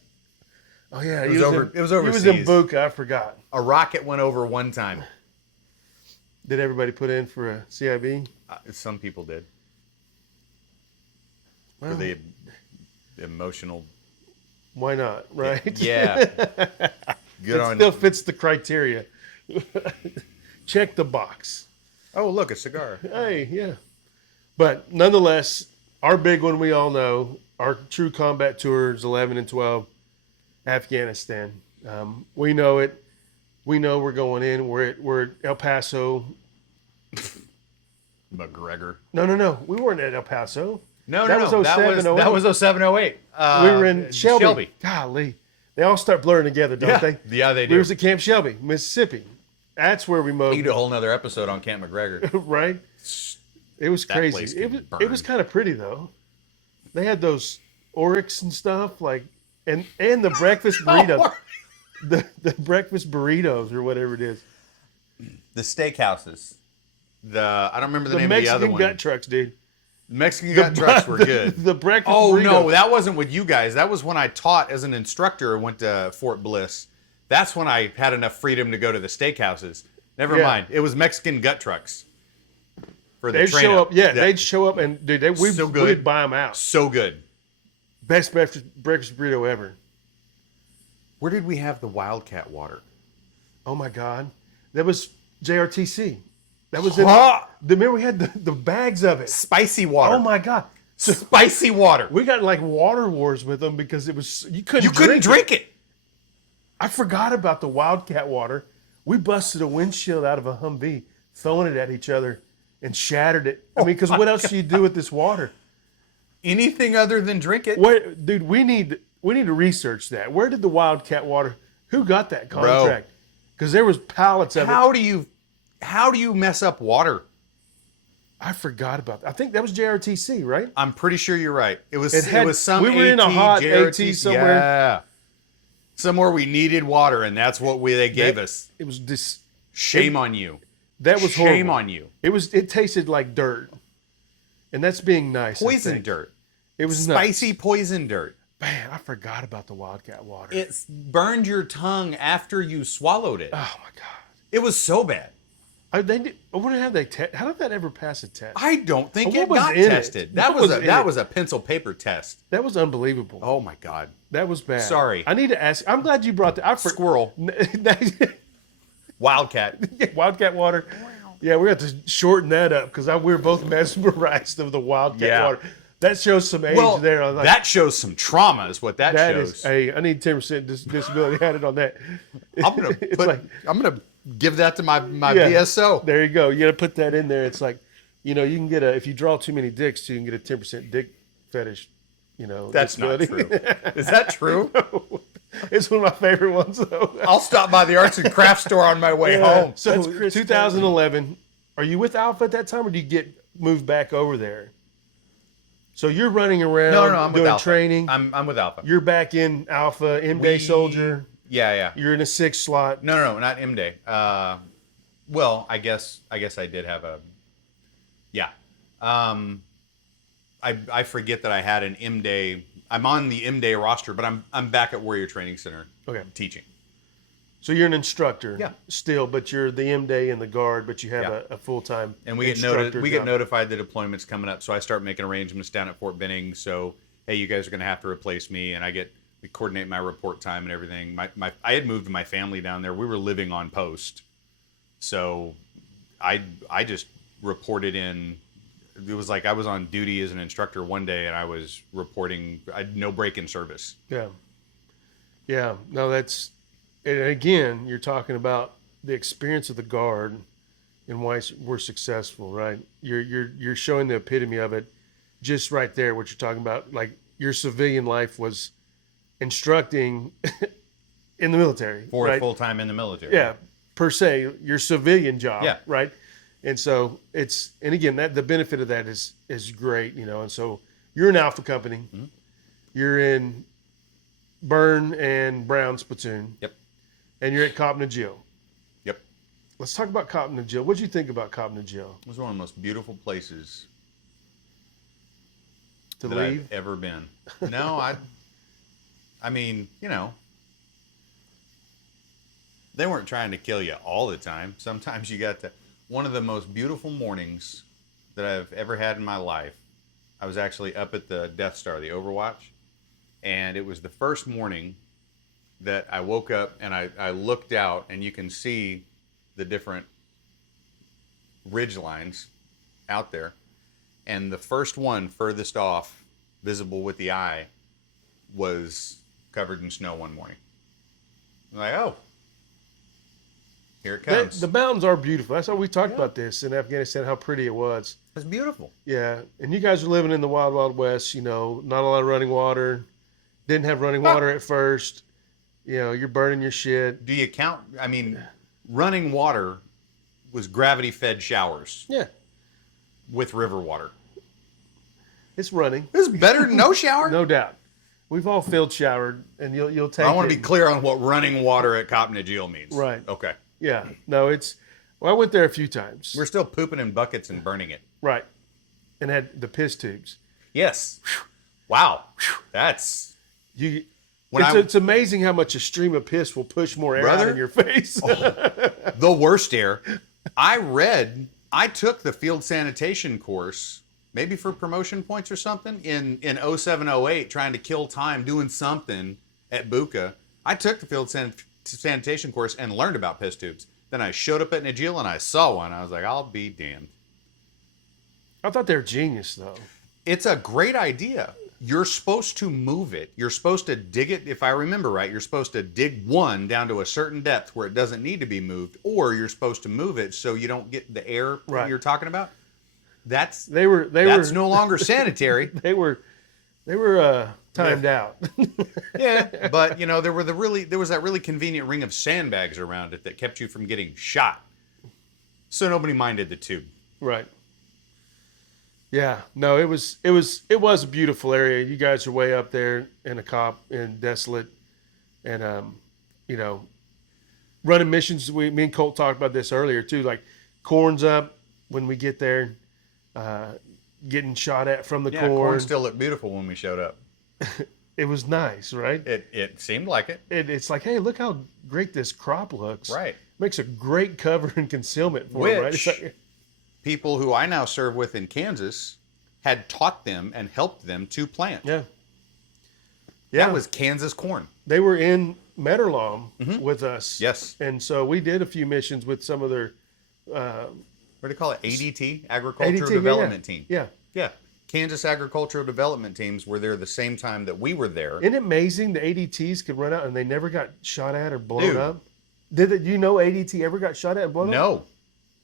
oh yeah, It he was in, overseas. He was in Buka, I forgot. A rocket went over one time. Did everybody put in for a CIB? Some people did. Well, For the emotional. why not? Right? Yeah. Good It on still you. fits the criteria. Check the box. Oh, look, a cigar. Hey, yeah. But nonetheless, our big one we all know, our true combat tours 11 and 12, Afghanistan. We know it. We know we're going in. We're at El Paso. McGregor. No. We weren't at El Paso. No, That no, was no. 07, That was 07, 08. We were in Shelby. Golly. They all start blurring together, don't Yeah. they? Yeah, they We do. was at Camp Shelby, Mississippi. That's where we We mowed. can do a whole nother episode on Camp McGregor. Right? It was That crazy. place It can was burn. kind of pretty though. They had those oryx and stuff like, and the breakfast burritos, the breakfast burritos or whatever it is. The steakhouses. I don't remember the The name of the other Mexican one. gut trucks, dude. Mexican gut trucks were good. The breakfast Oh burritos. no, that wasn't with you guys. That was when I taught as an instructor and went to Fort Bliss. That's when I had enough freedom to go to the steakhouses. Never Yeah. mind. It was Mexican gut trucks. For the They'd train show up. up. Yeah, they'd show up and dude, So good. we'd buy them out. So good. Best breakfast burrito ever. Where did we have the Wildcat water? Oh my God, that was JRTC. That was Huh? remember we had the bags of it. Spicy water. Oh my God. Spicy water. We got like water wars with them because it was you couldn't Drink it. I forgot about the Wildcat water. We busted a windshield out of a Humvee, throwing it at each other, and shattered it. I mean, because what else do you do with this water? Anything other than drink it. Where, dude, we need to research that. Where did the Wildcat water? Who got that contract? Because there was pallets of it. How do you mess up water? I forgot about that. I think that was JRTC, right? I'm pretty sure you're right. It was some we were in a hot JRTC, AT somewhere. Yeah. Somewhere we needed water, and that's what they gave us. It was this. Shame on you. That was Shame horrible. on you. It tasted like dirt, and that's being nice. I Poison think. dirt. It was nice. Spicy poison dirt. Man, I forgot about the Wildcat water. It burned your tongue after you swallowed it. Oh my God. It was so bad. I wonder how how did that ever pass a test? I don't think What it was got in it? tested. What That was in that it? was a pencil paper test. That was unbelievable. Oh my God. That was bad. Sorry. I need to ask. I'm glad you brought that. Squirrel. Wildcat. Wildcat water. Yeah, we have to shorten that up because we're both mesmerized of the Wildcat Yeah. water. That shows some age Well, there. I'm like, that shows some trauma, is what that that shows. is. Hey, I need 10% disability added on that. I'm gonna It's put. like- I'm gonna give that to my Yeah. BSO. There you go. You got to put that in there. It's like, you can get if you draw too many dicks, you can get a 10% dick fetish. That's not disability. true. Is that true? It's one of my favorite ones, though. I'll stop by the arts and crafts store on my way home. So 2011, are you with Alpha at that time, or do you get moved back over there? So you're running around No, I'm with doing Alpha. training. I'm with Alpha. You're back in Alpha, M-Day soldier. Yeah. You're in a 6 slot. No, not M Day. Well, I guess I did have a. Yeah. I forget that I had an M Day. I'm on the M Day roster, but I'm back at Warrior Training Center. Okay. Teaching. So you're an instructor. Yeah. Still, but you're the M-Day in the guard, but you have Yeah. a full-time And we get instructor we get job. notified the deployment's coming up, so I start making arrangements down at Fort Benning. So hey, you guys are going to have to replace me, and we coordinate my report time and everything. I had moved my family down there. We were living on post, so I just reported in it was like I was on duty as an instructor one day, and I was reporting I had no break in service. Yeah. Yeah. No, that's, and again, you're talking about the experience of the Guard and why we're successful, right? You're showing the epitome of it just right there, what you're talking about. Like, your civilian life was instructing in the military. For right? full time in the military. Yeah, per se, your civilian job, Yeah. right? And so it's, and again, that the benefit of that is great, you know. And so you're in Alpha Company, you're in Byrne and Brown's platoon, Yep. and you're at Cop Jill. Yep. Let's talk about Cop Jill. What did you think about Cop Jill? It was one of the most beautiful places To that leave? I've ever been. No, I mean, you know, they weren't trying to kill you all the time. Sometimes you got to. One of the most beautiful mornings that I've ever had in my life, I was actually up at the Death Star, the Overwatch, and it was the first morning that I woke up and I looked out, and you can see the different ridge lines out there. And the first one furthest off, visible with the eye, was covered in snow one morning. I'm like, oh, here it comes. The mountains are beautiful. That's how we talked about this in Afghanistan, how pretty it was. It's beautiful. Yeah, and you guys are living in the wild, wild west. You know, not a lot of running water. Didn't have running water at first. You know, you're burning your shit. Do you count? I mean, running water was gravity-fed showers Yeah, with river water. it's running, This is better than no shower. no doubt. We've all field showered, and you'll take. I want it. to be clear on what running water at Cop Najil means. Right. Okay. Yeah, no, it's. Well, I went there a few times. We're still pooping in buckets and burning it. Right, and had the piss tubes. Yes. Wow. That's You. When It's amazing how much a stream of piss will push more air out Brother? in your face. the worst air. I took the field sanitation course, maybe for promotion points or something, in 0708, trying to kill time doing something at Buka. I took the field sanitation course and learned about piss tubes. Then I showed up at Najil and I saw one. I was like, I'll be damned. I thought they were genius, though. It's a great idea. You're supposed to move it. You're supposed to dig it. If I remember right, you're supposed to dig one down to a certain depth where it doesn't need to be moved, or you're supposed to move it so you don't get the air Right. you're talking about. That's That's no longer sanitary. They were timed out. Yeah, but you know there was that really convenient ring of sandbags around it that kept you from getting shot. So nobody minded the tube. Right. Yeah. No, it was a beautiful area. You guys are way up there in a cop in desolate, and you know, running missions. Me and Colt talked about this earlier too. Like, corn's up when we get there, getting shot at from the Yeah, corn still looked beautiful when we showed up. It was nice, right? It seemed like it. It's like, hey, look how great this crop looks. Right. Makes a great cover and concealment for them, right? It's Which like, people who I now serve with in Kansas had taught them and helped them to plant. yeah. Yeah. That was Kansas corn. They were in Metterlom with us. Yes. And so we did a few missions with some of their What do they call it? ADT, Agricultural ADT, Development Team. Yeah. Yeah. Kansas Agricultural Development Teams were there the same time that we were there. Isn't it amazing the ADTs could run out and they never got shot at or blown Dude. up? You know ADT ever got shot at and blown up? No.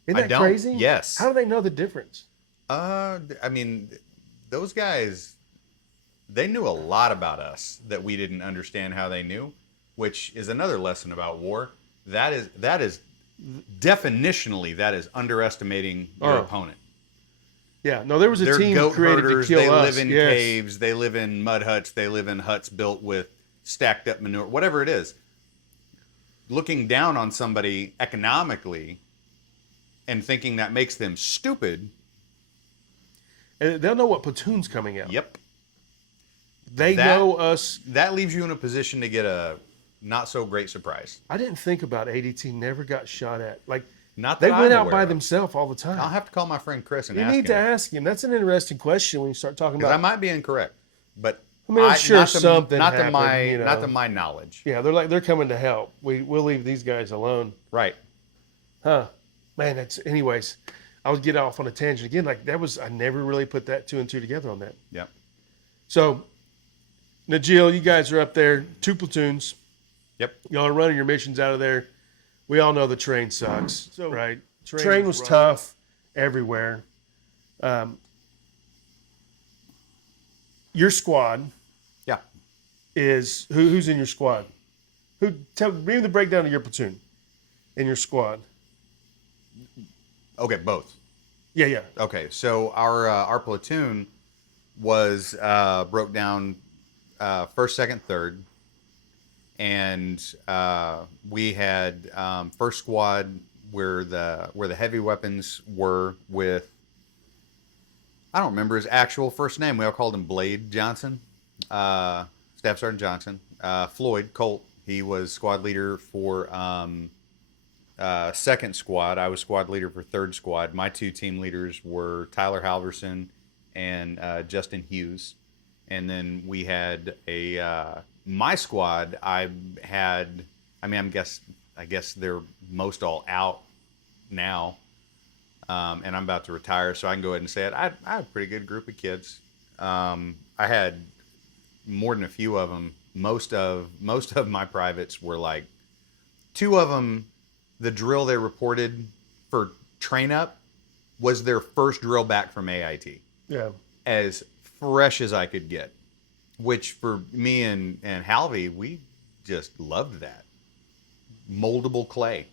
Isn't I that don't. crazy? Yes. How do they know the difference? I mean, those guys, they knew a lot about us that we didn't understand how they knew, which is another lesson about war. That is definitionally underestimating your opponent. Yeah. No, there was a They're team goat created herders. to kill They us. live in Yes. caves. They live in mud huts. They live in huts built with stacked up manure, whatever it is. Looking down on somebody economically and thinking that makes them stupid. And they'll know what platoon's coming out. Yep. They know us. That leaves you in a position to get a not so great surprise. I didn't think about ADT never got shot at. Like, Not that they went I'm out aware by of. themselves all the time. I'll have to call my friend Chris and You ask need to him. ask him. That's an interesting question when you start talking Because I about. might be incorrect, but I mean, I'm sure not to, something not to happened, my you know. not to my knowledge. Yeah, they're coming to help. We'll leave these guys alone. Right. Huh. Man, anyways. I would get off on a tangent again. Like I never really put that 2 and 2 together on that. Yep. So, Najil, you guys are up there, 2 platoons. Yep. Y'all are running your missions out of there. We all know the terrain sucks, right? Terrain was tough everywhere. Your squad, Yeah. is who's in your squad? Give me the breakdown of your platoon in your squad. Okay, both. Yeah. Okay, so our platoon was broke down first, second, third, and we had first squad where the heavy weapons were with. I don't remember his actual first name. We all called him Blade Johnson, Staff Sergeant Johnson. Floyd Colt. He was squad leader for second squad. I was squad leader for third squad. My 2 team leaders were Tyler Halverson and Justin Hughes. And then we had my squad. I guess they're most all out now. And I'm about to retire, so I can go ahead and say it. I had a pretty good group of kids. I had more than a few of them. Most of my privates were like 2 of them. The drill they reported for train up was their first drill back from AIT. Yeah. As fresh as I could get, which for me and Halvey, we just loved that. Moldable clay.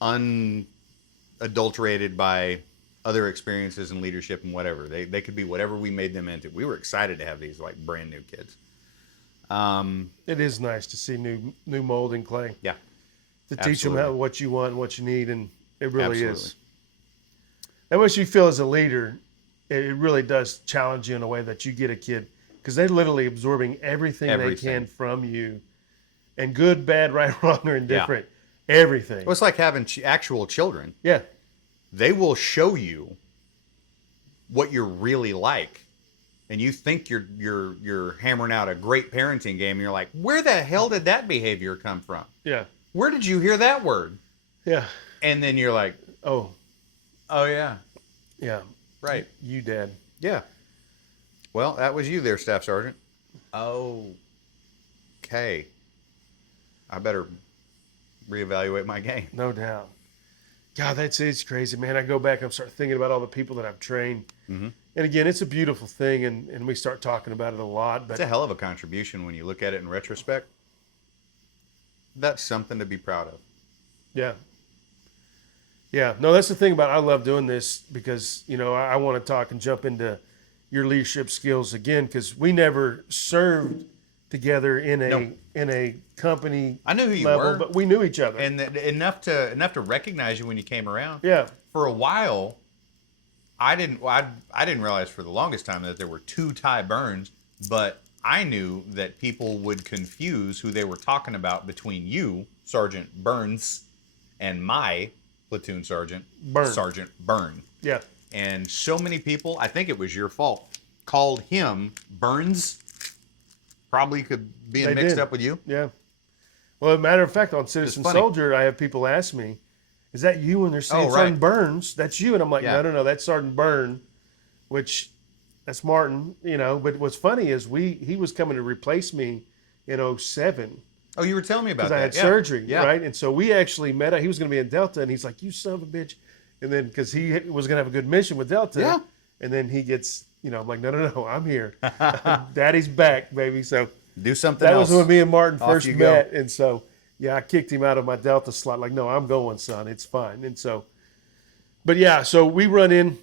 Unadulterated by other experiences and leadership and whatever. They could be whatever we made them into. We were excited to have these like brand new kids. It is nice to see new mold in clay. Yeah. To teach them what you want and what you need, and it really Absolutely. is. And what you feel as a leader, it really does challenge you in a way that you get a kid, because they're literally absorbing everything they can from you, and good, bad, right, wrong, or indifferent. Everything. Well, it's like having actual children. Yeah. They will show you what you're really like, and you think you're hammering out a great parenting game, and you're like, where the hell did that behavior come from? Yeah. Where did you hear that word? Yeah. And then you're like, oh yeah, right, you dad. Yeah. Well, that was you there, Staff Sergeant. Okay. I better reevaluate my game. No doubt. God, it's crazy, man. I go back and start thinking about all the people that I've trained. Mm-hmm. And again, it's a beautiful thing, and we start talking about it a lot. But it's a hell of a contribution when you look at it in retrospect. That's something to be proud of. Yeah. Yeah. No, that's the thing about I love doing this, because, I want to talk and jump into your leadership skills again, because we never served together in a company. I knew who you level, were, but we knew each other, and enough to recognize you when you came around. Yeah. For a while, I didn't realize for the longest time that there were 2 Ty Burns, but I knew that people would confuse who they were talking about between you, Sergeant Burns, and my platoon sergeant, Sergeant Byrne. Yeah. And so many people, I think it was your fault, called him Burns. Probably could be mixed up with you. Yeah. Well, as a matter of fact, on Citizen Soldier, I have people ask me, is that you when they're saying Sergeant Burns? That's you. And I'm like, no, that's Sergeant Byrne, which that's Martin, But what's funny is he was coming to replace me in 2007. Oh, you were telling me about that. Because I had surgery, right? And so we actually met. He was going to be in Delta, and he's like, you son of a bitch. And then because he was going to have a good mission with Delta. Yeah. And then he gets, I'm like, no, I'm here. Daddy's back, baby. So do something else. That was when me and Martin first met. Go. And so, I kicked him out of my Delta slot. Like, no, I'm going, son. It's fine. And so, but so we run in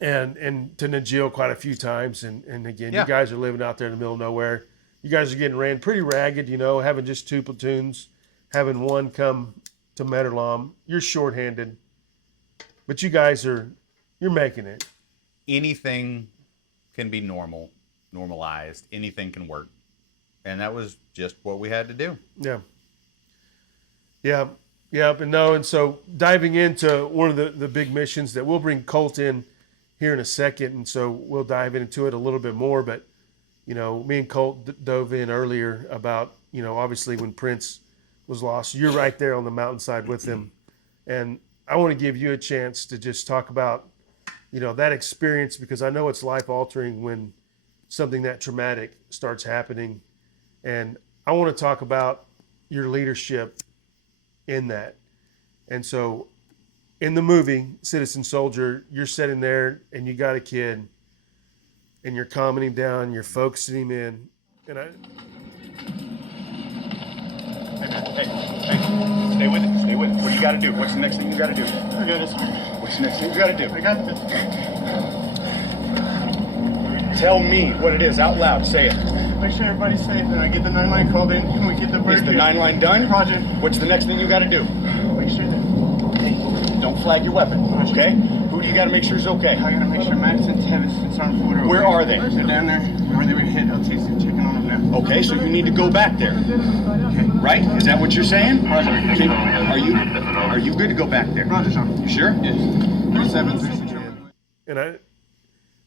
and to Najil quite a few times. And again, you guys are living out there in the middle of nowhere. You guys are getting ran pretty ragged, having just 2 platoons, having one come to Metalam. You're shorthanded, but you guys you're making it. Anything can be normalized. Anything can work. And that was just what we had to do. Yeah. Yeah. Yeah. And so diving into one of the big missions that we'll bring Colt in here in a second. And so we'll dive into it a little bit more, but me and Colt dove in earlier about, obviously when Prince was lost, you're right there on the mountainside with him, And I want to give you a chance to just talk about, that experience, because I know it's life altering when something that traumatic starts happening. And I want to talk about your leadership in that. And so in the movie Citizen Soldier, you're sitting there and you got a kid and you're calming him down, you're focusing him in. And Hey, stay with it. Stay with it. What do you got to do? What's the next thing you got to do? I got this one. What's the next thing you got to do? I got this. Tell me what it is out loud. Say it. Make sure everybody's safe, and I get the 9-line called in, and we get the bird. Is the 9-line done? Roger. What's the next thing you got to do? Make sure that. Don't flag your weapon, okay? Who do you got to make sure is okay? I gotta make sure Madison, Tevis, and Sergeant Ford are Where okay. are they? They're down there. Where they were hit, LT's checking on them now. Okay, so you need to go back there. Okay. Right? Is that what you're saying? Roger. Okay. Are you good to go back there? Roger, Sean. You sure? Yes. 3736. And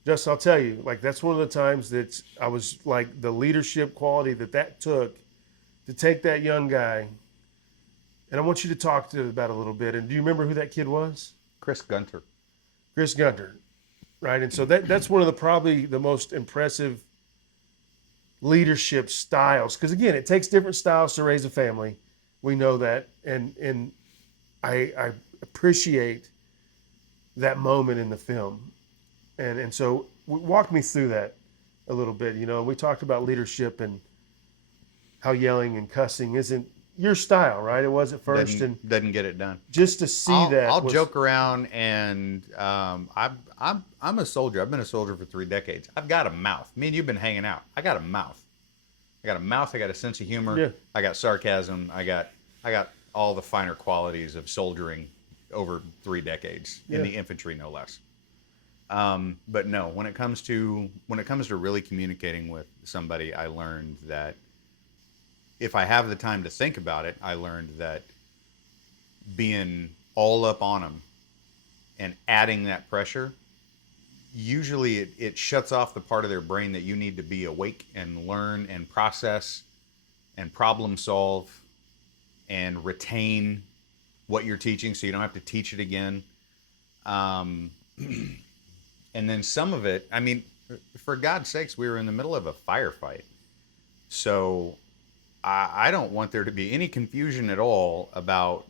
Justin, I'll tell you, like, that's one of the times that I was like, the leadership quality that took to take that young guy. And I want you to talk to about it a little bit. And do you remember who that kid was? Chris Gunter. Chris Gunter, right? And so that's one of probably the most impressive leadership styles. Because again, it takes different styles to raise a family. We know that, and I appreciate that moment in the film. And so walk me through that a little bit. We talked about leadership and how yelling and cussing isn't your style, right? It was at first, Doesn't get it done. just to see I'll joke around, and I'm a soldier. I've been a soldier for 3 decades. I've got a mouth. Me and you've been hanging out. I got a mouth. I got a sense of humor. Yeah. I got sarcasm. I got all the finer qualities of soldiering over 3 decades in the infantry, no less. But no, when it comes to really communicating with somebody, I learned that if I have the time to think about it, I learned that being all up on them and adding that pressure, usually it shuts off the part of their brain that you need to be awake and learn and process and problem solve and retain what you're teaching so you don't have to teach it again. And then some of it, I mean, for God's sakes, we were in the middle of a firefight. So I don't want there to be any confusion at all about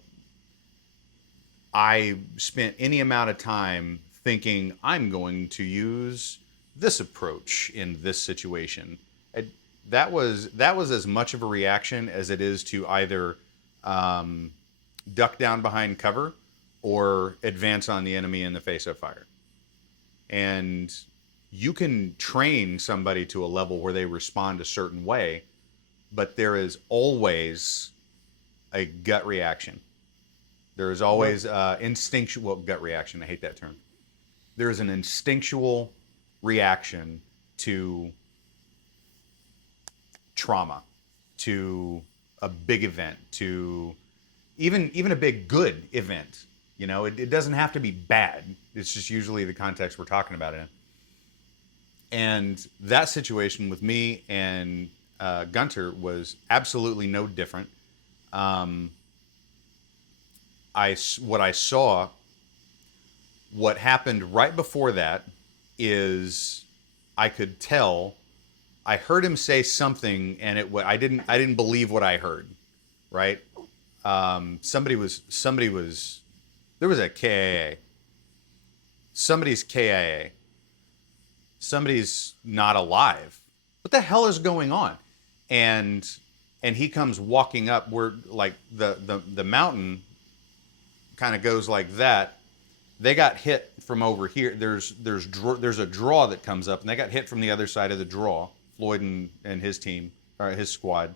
I spent any amount of time thinking I'm going to use this approach in this situation. That was as much of a reaction as it is to either duck down behind cover or advance on the enemy in the face of fire. And you can train somebody to a level where they respond a certain way, but there is always a gut reaction. There is always instinctual gut reaction. I hate that term. There is an instinctual reaction to trauma, to a big event, to even a big good event. It doesn't have to be bad. It's just usually the context we're talking about it in. And that situation with me and Gunter was absolutely no different. What happened right before that is I could tell. I heard him say something, and I didn't believe what I heard. Right? There was a KIA. Somebody's KIA. Somebody's not alive. What the hell is going on? And he comes walking up. We're like the mountain kind of goes like that. They got hit from over here. There's a draw that comes up, and they got hit from the other side of the draw. Floyd and his team, or his squad,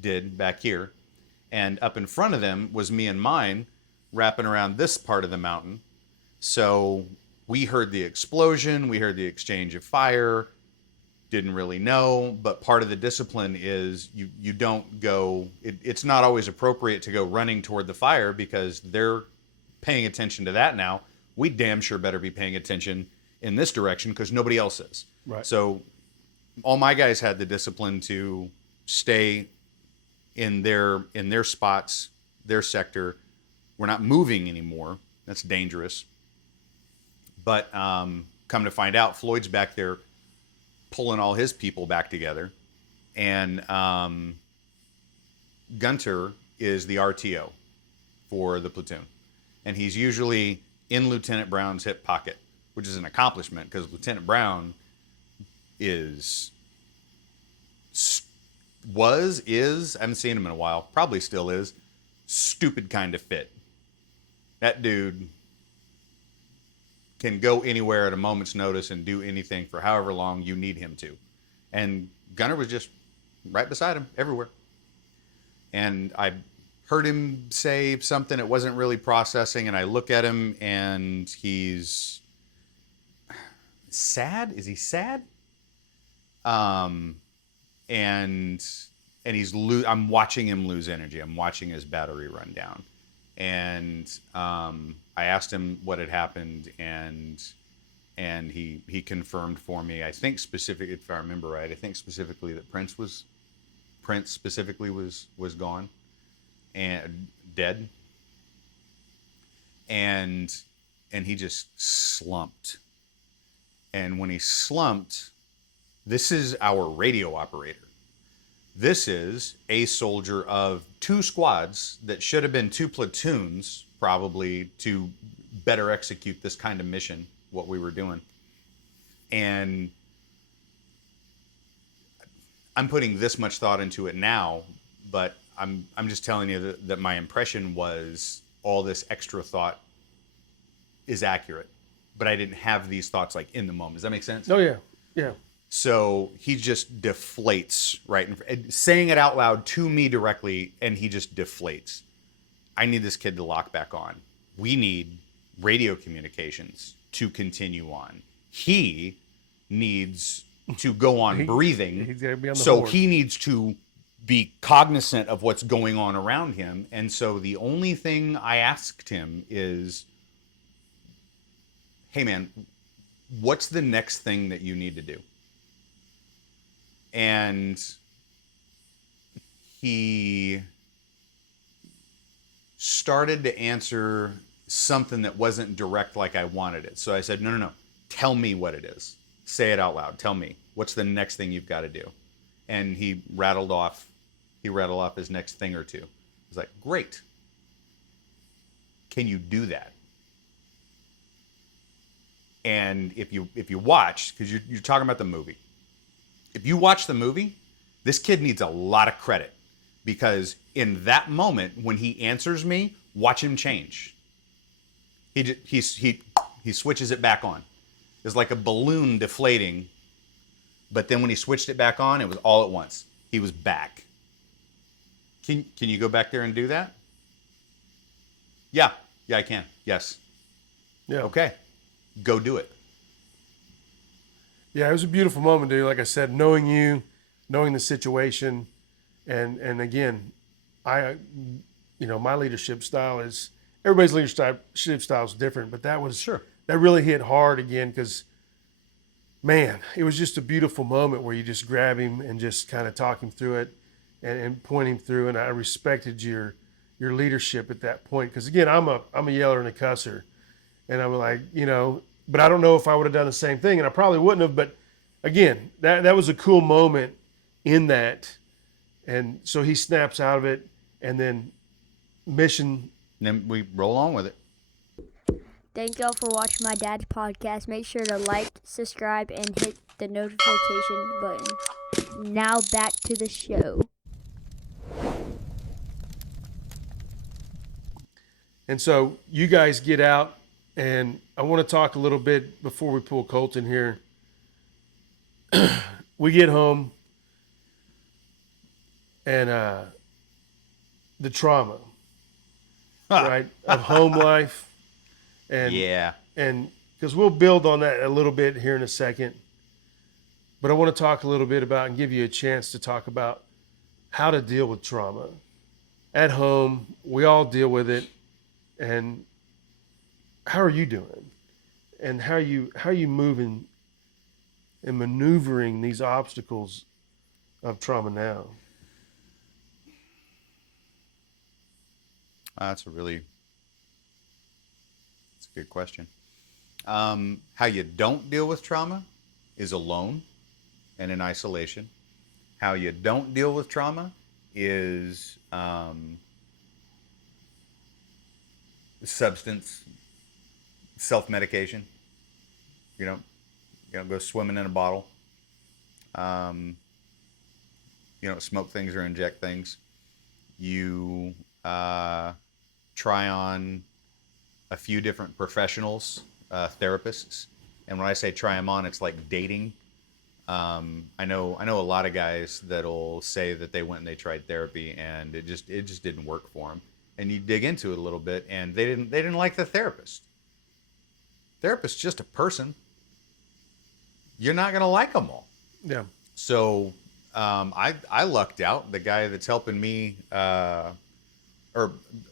did back here, and up in front of them was me and mine, wrapping around this part of the mountain. So we heard the explosion. We heard the exchange of fire. Didn't really know, but part of the discipline is you don't go. It's not always appropriate to go running toward the fire because they're paying attention to that now. We damn sure better be paying attention in this direction because nobody else is. Right. So all my guys had the discipline to stay in their spots, their sector, We're not moving anymore. That's dangerous. But come to find out, Floyd's back there pulling all his people back together. And Gunter is the RTO for the platoon. And he's usually in Lieutenant Brown's hip pocket, which is an accomplishment because Lieutenant Brown is, I haven't seen him in a while, probably still is, stupid kind of fit. That dude can go anywhere at a moment's notice and do anything for however long you need him to. And Gunner was just right beside him everywhere. And I heard him say something it wasn't really processing, and I look at him and he's sad. Is he sad? And I'm watching him lose energy. I'm watching his battery run down. And I asked him what had happened, and he confirmed for me. I think specifically, if I remember right, I think specifically that Prince specifically was gone and dead. And he just slumped. And when he slumped, this is our radio operator. This is a soldier of 2 squads that should have been 2 platoons, probably, to better execute this kind of mission, what we were doing. And I'm putting this much thought into it now, but I'm just telling you that my impression was all this extra thought is accurate. But I didn't have these thoughts like in the moment. Does that make sense? Oh, yeah. Yeah. So he just deflates, right? Saying it out loud to me directly, and he just deflates. I need this kid to lock back on. We need radio communications to continue on. He needs to go on breathing. He's gotta be on the so horse. he needs to be cognizant of what's going on around him. And so the only thing I asked him is, hey man, what's the next thing that you need to do? And he started to answer something that wasn't direct like I wanted it. So I said, no. Tell me what it is. Say it out loud. Tell me. What's the next thing you've got to do? And he rattled off his next thing or two. I was like, great. Can you do that? And if you watch, because you're talking about the movie, if you watch the movie, this kid needs a lot of credit, because in that moment when he answers me, watch him change. He switches it back on. It's like a balloon deflating, but then when he switched it back on, it was all at once. He was back. Can you go back there and do that? Yeah, I can. Yes. Yeah. Okay. Go do it. Yeah, it was a beautiful moment, dude. Like I said, knowing you, knowing the situation, and again, my leadership style is, everybody's leadership style is different, but that really hit hard again, because, man, it was just a beautiful moment where you just grab him and just kind of talk him through it and point him through, and I respected your leadership at that point, because again, I'm a yeller and a cusser, and I'm like, but I don't know if I would have done the same thing, and I probably wouldn't have. But again, that was a cool moment in that, and so he snaps out of it, and then mission. And then we roll on with it. Thank y'all for watching my dad's podcast. Make sure to like, subscribe, and hit the notification button. Now back to the show. And so you guys get out, and I want to talk a little bit before we pull Colton here. We get home, and the trauma, right, of home life, and and because we'll build on that a little bit here in a second. But I want to talk a little bit about and give you a chance to talk about how to deal with trauma at home. We all deal with it, and how are you doing? And how you moving and maneuvering these obstacles of trauma now? That's a really Good question. How you don't deal with trauma is alone and in isolation. How you don't deal with trauma is substance, self-medication. You know, go swimming in a bottle. You don't smoke things or inject things. You try on a few different professionals, therapists. And when I say try them on, it's like dating. I know a lot of guys that'll say that they went and they tried therapy and it just didn't work for them. And you dig into it a little bit, and they didn't like the therapist. Therapist's just a person. You're not gonna like them all. Yeah. So I lucked out. The guy that's helping me, or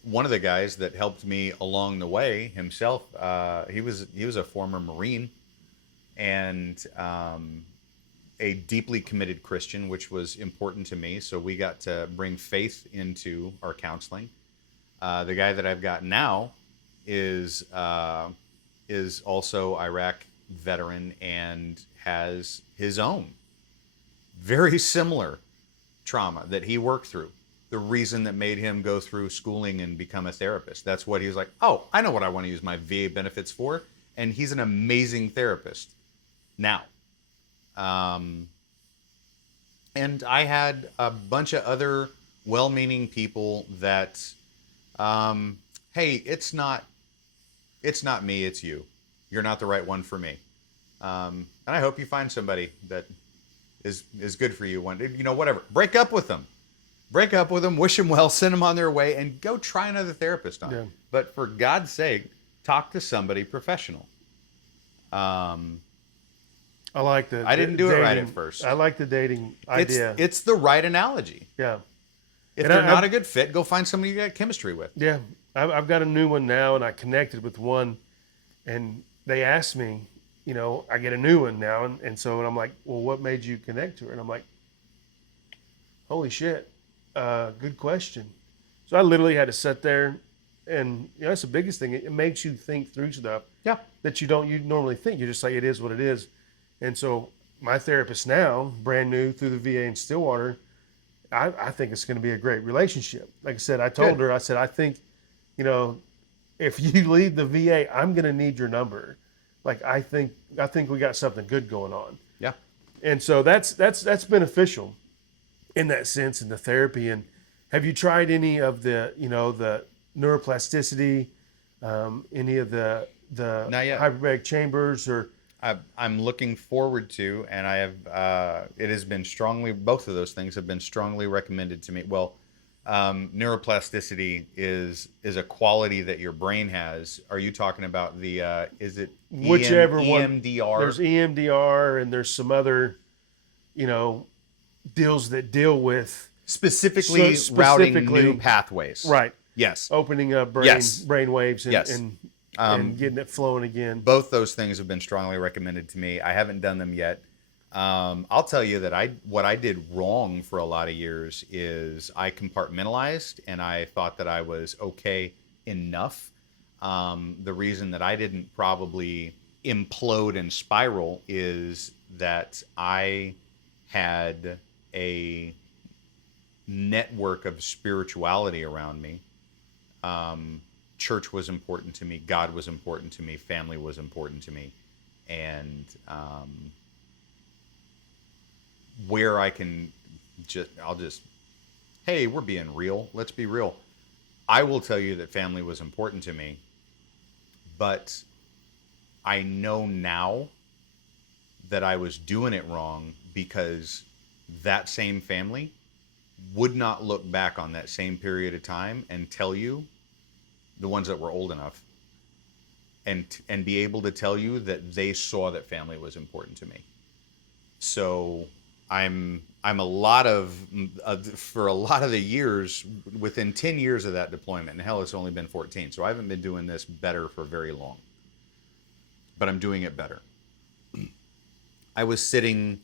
one of the guys that helped me along the way himself, he was a former Marine, and a deeply committed Christian, which was important to me. So we got to bring faith into our counseling. The guy that I've got now is also Iraq veteran and has his own very similar trauma that he worked through. The reason that made him go through schooling and become a therapist. That's what he was like, oh, I know what I want to use my VA benefits for. And he's an amazing therapist now. And I had a bunch of other well-meaning people that, hey, it's not me, it's you. You're not the right one for me. And I hope you find somebody that is good for you. Whatever. Break up with them. Wish them well, send them on their way, and go try another therapist on. Yeah. But for God's sake, talk to somebody professional. I like the. I didn't do dating, it right at first. I like the dating idea. It's the right analogy. Yeah. If And they're not a good fit, go find somebody you got chemistry with. Yeah. I've got a new one now, and I connected with one, and they asked me, I get a new one now, and so I'm like, well, what made you connect to her? And I'm like, holy shit, good question. So I literally had to sit there, and that's the biggest thing. It makes you think through stuff that you normally think. You're just like, it is what it is. And so my therapist now, brand new through the VA in Stillwater, I think it's going to be a great relationship. Like I said, I told her, I said, I think, if you leave the VA, I'm going to need your number. Like, I think we got something good going on. Yeah. And so that's beneficial in that sense in the therapy. And have you tried any of the, the neuroplasticity, any of the Not yet. hyperbaric chambers or? I'm looking forward to, and I have, it has been both of those things have been strongly recommended to me. Well, neuroplasticity is a quality that your brain has. Are you talking about the, is it whichever one? EMDR? There's EMDR and there's some other, deals that deal with specifically So routing specifically- new pathways. right, Yes. opening up Yes. brain waves and, Yes. and getting it flowing again. Both those things have been strongly recommended to me. I haven't done them yet. I'll tell you that what I did wrong for a lot of years is I compartmentalized and I thought that I was okay enough. The reason that I didn't probably implode and spiral is that I had a network of spirituality around me. Church was important to me. God was important to me. Family was important to me. And where I can hey, we're being real. Let's be real. I will tell you that family was important to me, but I know now that I was doing it wrong because that same family would not look back on that same period of time and tell you, the ones that were old enough, and be able to tell you that they saw that family was important to me. So I'm a lot of for a lot of the years, within 10 years of that deployment, and hell, it's only been 14. So I haven't been doing this better for very long, but I'm doing it better. I was sitting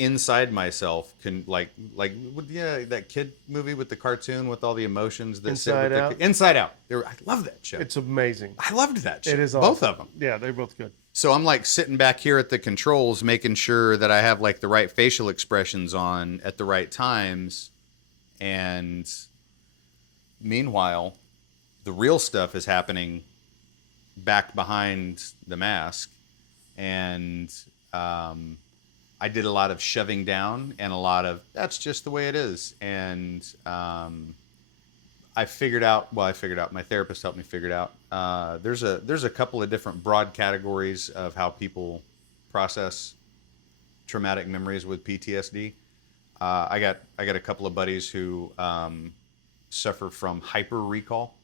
inside myself can that kid movie with the cartoon with all the emotions that Inside Out. Inside Out. I love that show. It's amazing. I loved that show. It is both awesome. of them. Yeah, they're both good. So I'm like sitting back here at the controls, making sure that I have like the right facial expressions on at the right times, and meanwhile, the real stuff is happening back behind the mask, and I did a lot of shoving down and a lot of that's just the way it is. And I figured out, my therapist helped me figure it out. There's a couple of different broad categories of how people process traumatic memories with PTSD. I got a couple of buddies who suffer from hyper recall,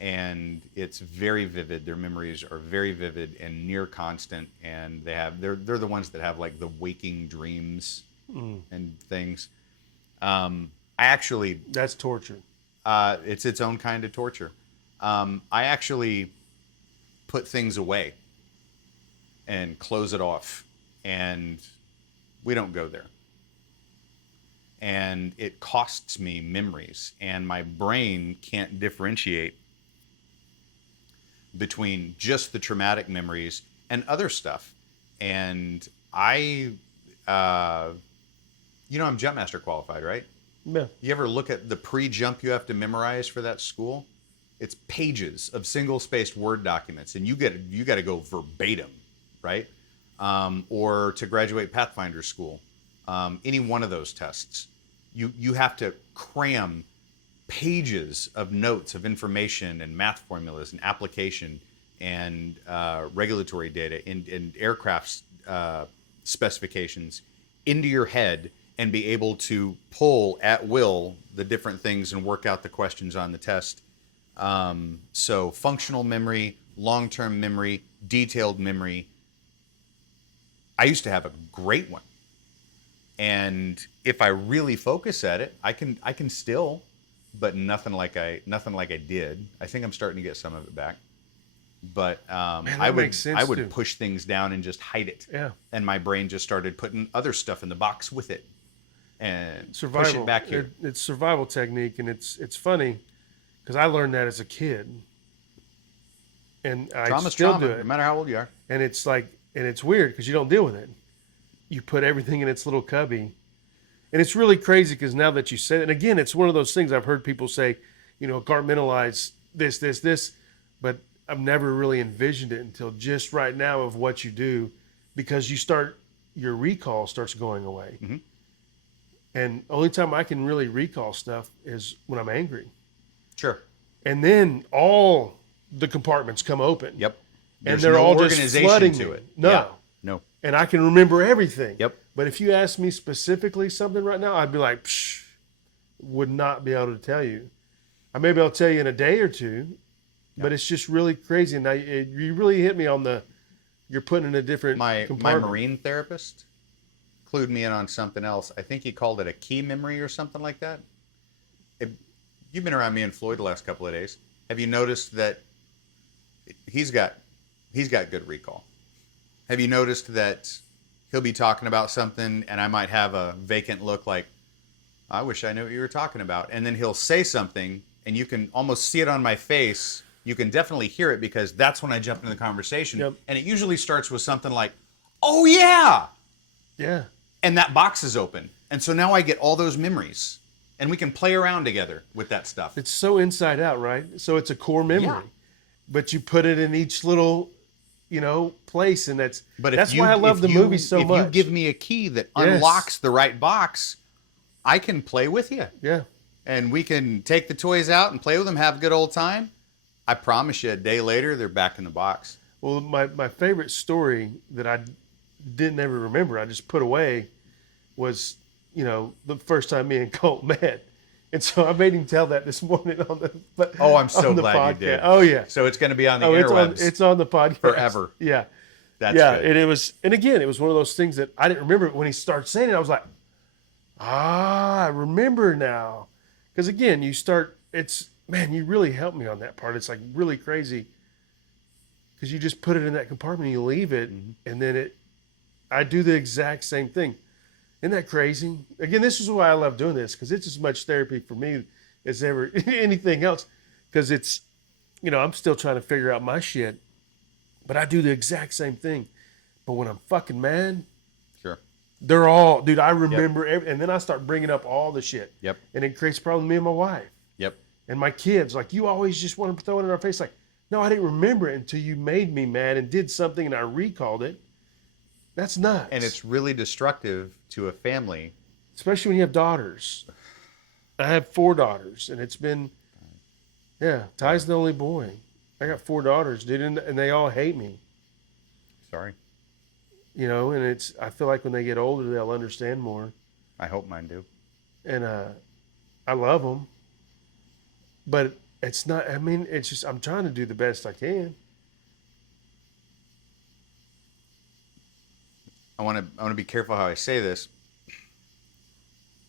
and it's very vivid. Their memories are very vivid and near constant, and they're the ones that have like the waking dreams and things. That's torture. It's its own kind of torture. I actually put things away and close it off, and we don't go there. And it costs me memories, and my brain can't differentiate between just the traumatic memories and other stuff. And I'm Jumpmaster qualified, right? Yeah. You ever look at the pre-jump you have to memorize for that school? It's pages of single-spaced Word documents, and you got to go verbatim, right? Or to graduate Pathfinder school, any one of those tests, you have to cram pages of notes of information and math formulas and application and regulatory data and aircraft specifications into your head and be able to pull at will the different things and work out the questions on the test. So functional memory, long-term memory, detailed memory. I used to have a great one. And if I really focus at it, I can still, but nothing like I did. I think I'm starting to get some of it back. But I would push things down and just hide it. Yeah. And my brain just started putting other stuff in the box with it and Survival. push it back here. It's survival technique, and it's funny because I learned that as a kid, and I still do it. No matter how old you are. And it's like, and it's weird because you don't deal with it. You put everything in its little cubby, and it's really crazy because now that you said it, and again, it's one of those things I've heard people say, compartmentalize this, but I've never really envisioned it until just right now of what you do, because your recall starts going away. Mm-hmm. And only time I can really recall stuff is when I'm angry. Sure. And then all the compartments come open. Yep. And they're all just flooding to me. it. No. Yeah. No. And I can remember everything. Yep. But if you ask me specifically something right now, I'd be like, would not be able to tell you. Maybe I'll tell you in a day or two, but it's just really crazy. And you really hit me on you're putting in a different My compartment. Marine therapist clued me in on something else. I think he called it a key memory or something like that. You've been around me and Floyd the last couple of days. Have you noticed that he's got good recall? Have you noticed that he'll be talking about something and I might have a vacant look like, I wish I knew what you were talking about. And then he'll say something and you can almost see it on my face. You can definitely hear it because that's when I jump into the conversation. Yep. And it usually starts with something like, oh yeah. Yeah. And that box is open. And so now I get all those memories and we can play around together with that stuff. It's so inside out, right? So it's a core memory. Yeah. But you put it in each little, place, and that's why I love the movie so much. If you give me a key that unlocks the right box, I can play with you. Yeah. And we can take the toys out and play with them, have a good old time. I promise you, a day later, they're back in the box. Well, my favorite story that I didn't ever remember, I just put away, was, the first time me and Colt met. And so I made him tell that this morning on the Oh, I'm so on the glad podcast. you did. Oh, yeah. So it's going to be on the interwebs. It's on the podcast. Forever. Yeah. That's good. good. And again, it was one of those things that I didn't remember. When he started saying it, I was like, I remember now. Because again, you really helped me on that part. It's like really crazy. Because you just put it in that compartment and you leave it. Mm-hmm. And then I do the exact same thing. Isn't that crazy? Again, this is why I love doing this, because it's as much therapy for me as ever anything else. Because it's, I'm still trying to figure out my shit, but I do the exact same thing. But when I'm fucking mad, Sure. they're all, dude, I remember and then I start bringing up all the shit. Yep. And it creates a problem with me and my wife. Yep. And my kids, like, you always just want to throw it in our face. Like, no, I didn't remember it until you made me mad and did something and I recalled it. That's nuts. And it's really destructive to a family. Especially when you have daughters. I have 4 daughters, and it's been, Ty's the only boy. I got 4 daughters, dude, and they all hate me. Sorry. And I feel like when they get older, they'll understand more. I hope mine do. And I love them. But it's not, it's just, I'm trying to do the best I can. I want to be careful how I say this,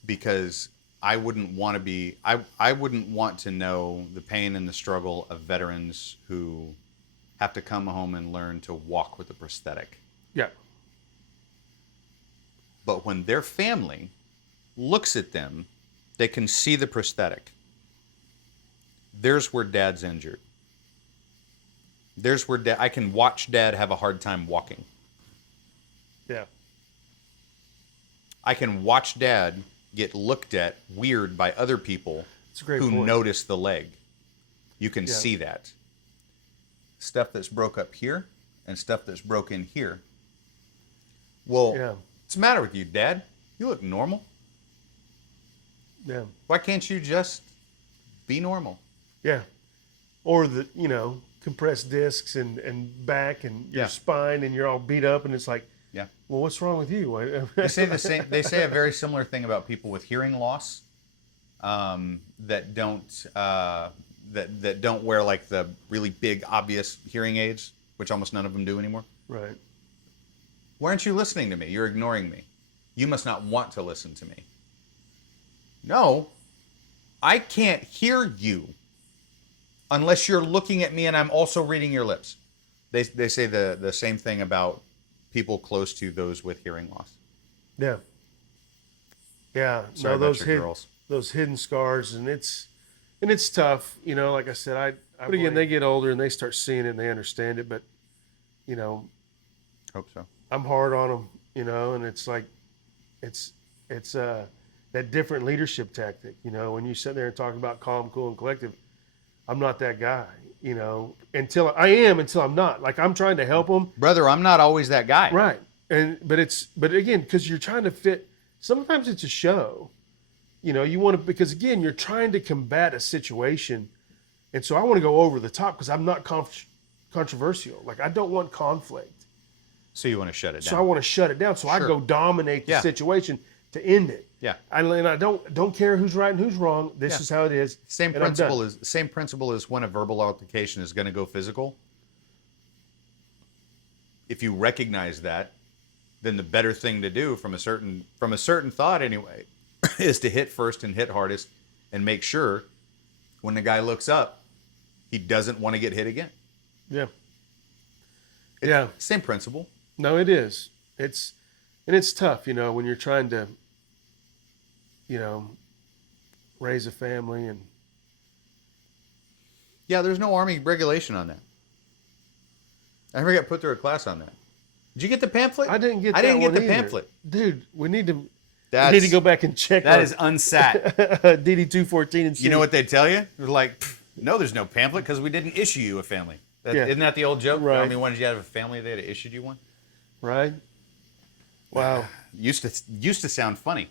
because I wouldn't want to know the pain and the struggle of veterans who have to come home and learn to walk with a prosthetic. Yeah. But when their family looks at them, they can see the prosthetic. There's where dad's injured. There's where I can watch dad have a hard time walking. Yeah. I can watch dad get looked at weird by other people who notice the leg. You can see that. Stuff that's broke up here and stuff that's broken here. Well, what's the matter with you, Dad? You look normal. Yeah. Why can't you just be normal? Yeah. Or the, compressed discs and back and your spine and you're all beat up and it's like, well, what's wrong with you? They say the same. They say a very similar thing about people with hearing loss, that don't that don't wear like the really big obvious hearing aids, which almost none of them do anymore. Right. Why aren't you listening to me? You're ignoring me. You must not want to listen to me. No, I can't hear you unless you're looking at me and I'm also reading your lips. They say the same thing about people close to those with hearing loss. Yeah. Yeah. Sorry about your girls. Those hidden scars, and it's tough, like I said, but again, they get older and they start seeing it and they understand it, but hope so. I'm hard on them, and it's like, it's that different leadership tactic, when you sit there and talk about calm, cool, and collective. I'm not that guy, until I'm not. Like, I'm trying to help them. Brother, I'm not always that guy. Right. But again, because you're trying to fit, sometimes it's a show, you want to, because again, you're trying to combat a situation. And so I want to go over the top because I'm not controversial. Like, I don't want conflict. So you want to shut it down. So I want to shut it down. So I go dominate the situation to end it. Yeah. I don't care who's right and who's wrong. This is how it is. Same principle is when a verbal altercation is going to go physical. If you recognize that, then the better thing to do from a certain thought anyway is to hit first and hit hardest and make sure when the guy looks up, he doesn't want to get hit again. Yeah. Same principle. No, it is. It's tough, when you're trying to raise a family and. Yeah, there's no Army regulation on that. I never got put through a class on that. Did you get the pamphlet? I didn't get. I didn't get the pamphlet, dude. We need to go back and check. That is unsat. DD 214 and see. You know what they tell you? They're like, no, there's no pamphlet because we didn't issue you a family. Isn't that the old joke? Right. The Army wanted you to have a family, they had issued you one. Right. Wow. Used to sound funny.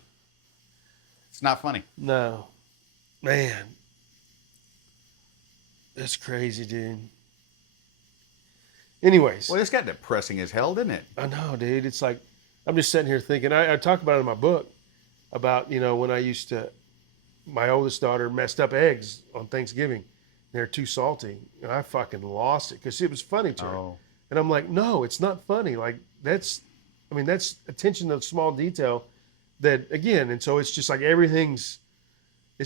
It's not funny. No. Man. That's crazy, dude. Anyways. Well, this got depressing as hell, didn't it? I know, dude. It's like, I'm just sitting here thinking, I talk about it in my book, about, when I used to, my oldest daughter messed up eggs on Thanksgiving. They're too salty. And I fucking lost it because it was funny to her. Oh. And I'm like, no, it's not funny. Like, that's attention to small detail that, again, and so it's just like it's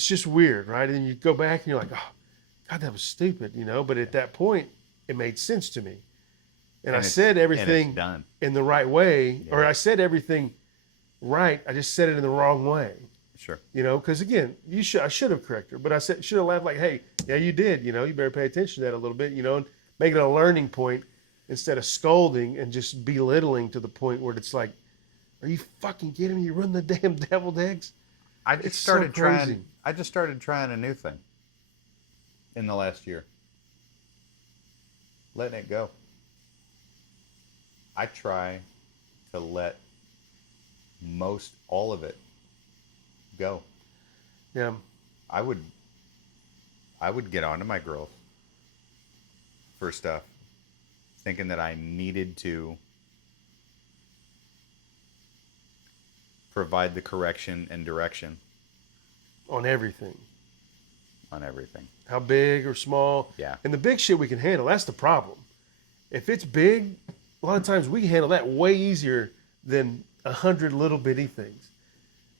just weird, right? And then you go back and you're like, oh, God, that was stupid, But at that point, it made sense to me. And I said everything in the right way, or I said everything right. I just said it in the wrong way. Sure. You know, because again, I should have corrected her, but I should have laughed like, hey, yeah, you did. You know, you better pay attention to that a little bit, you know, and make it a learning point instead of scolding and just belittling to the point where it's like, are you fucking kidding me? You run the damn deviled eggs? I just started trying a new thing in the last year. Letting it go. I try to let most all of it go. Yeah. I would get onto my girls for stuff, thinking that I needed to provide the correction and direction On everything. on everything. How big or small. Yeah. And the big shit we can handle. That's the problem. If it's big, a lot of times we can handle that way easier than 100 little bitty things.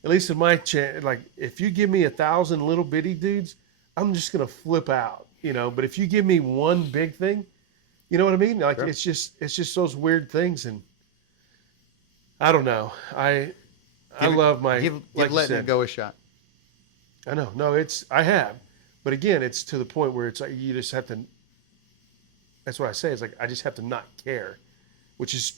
At least in my chat, like if you give me 1,000 little bitty dudes, I'm just gonna flip out, you know. But if you give me one big thing, you know what I mean? Like Sure. it's just those weird things, and I don't know. I love my Give like you letting said. it go a shot. I know. No, I have. But again, it's to the point where it's like you just have to. That's what I say. It's like I just have to not care, which is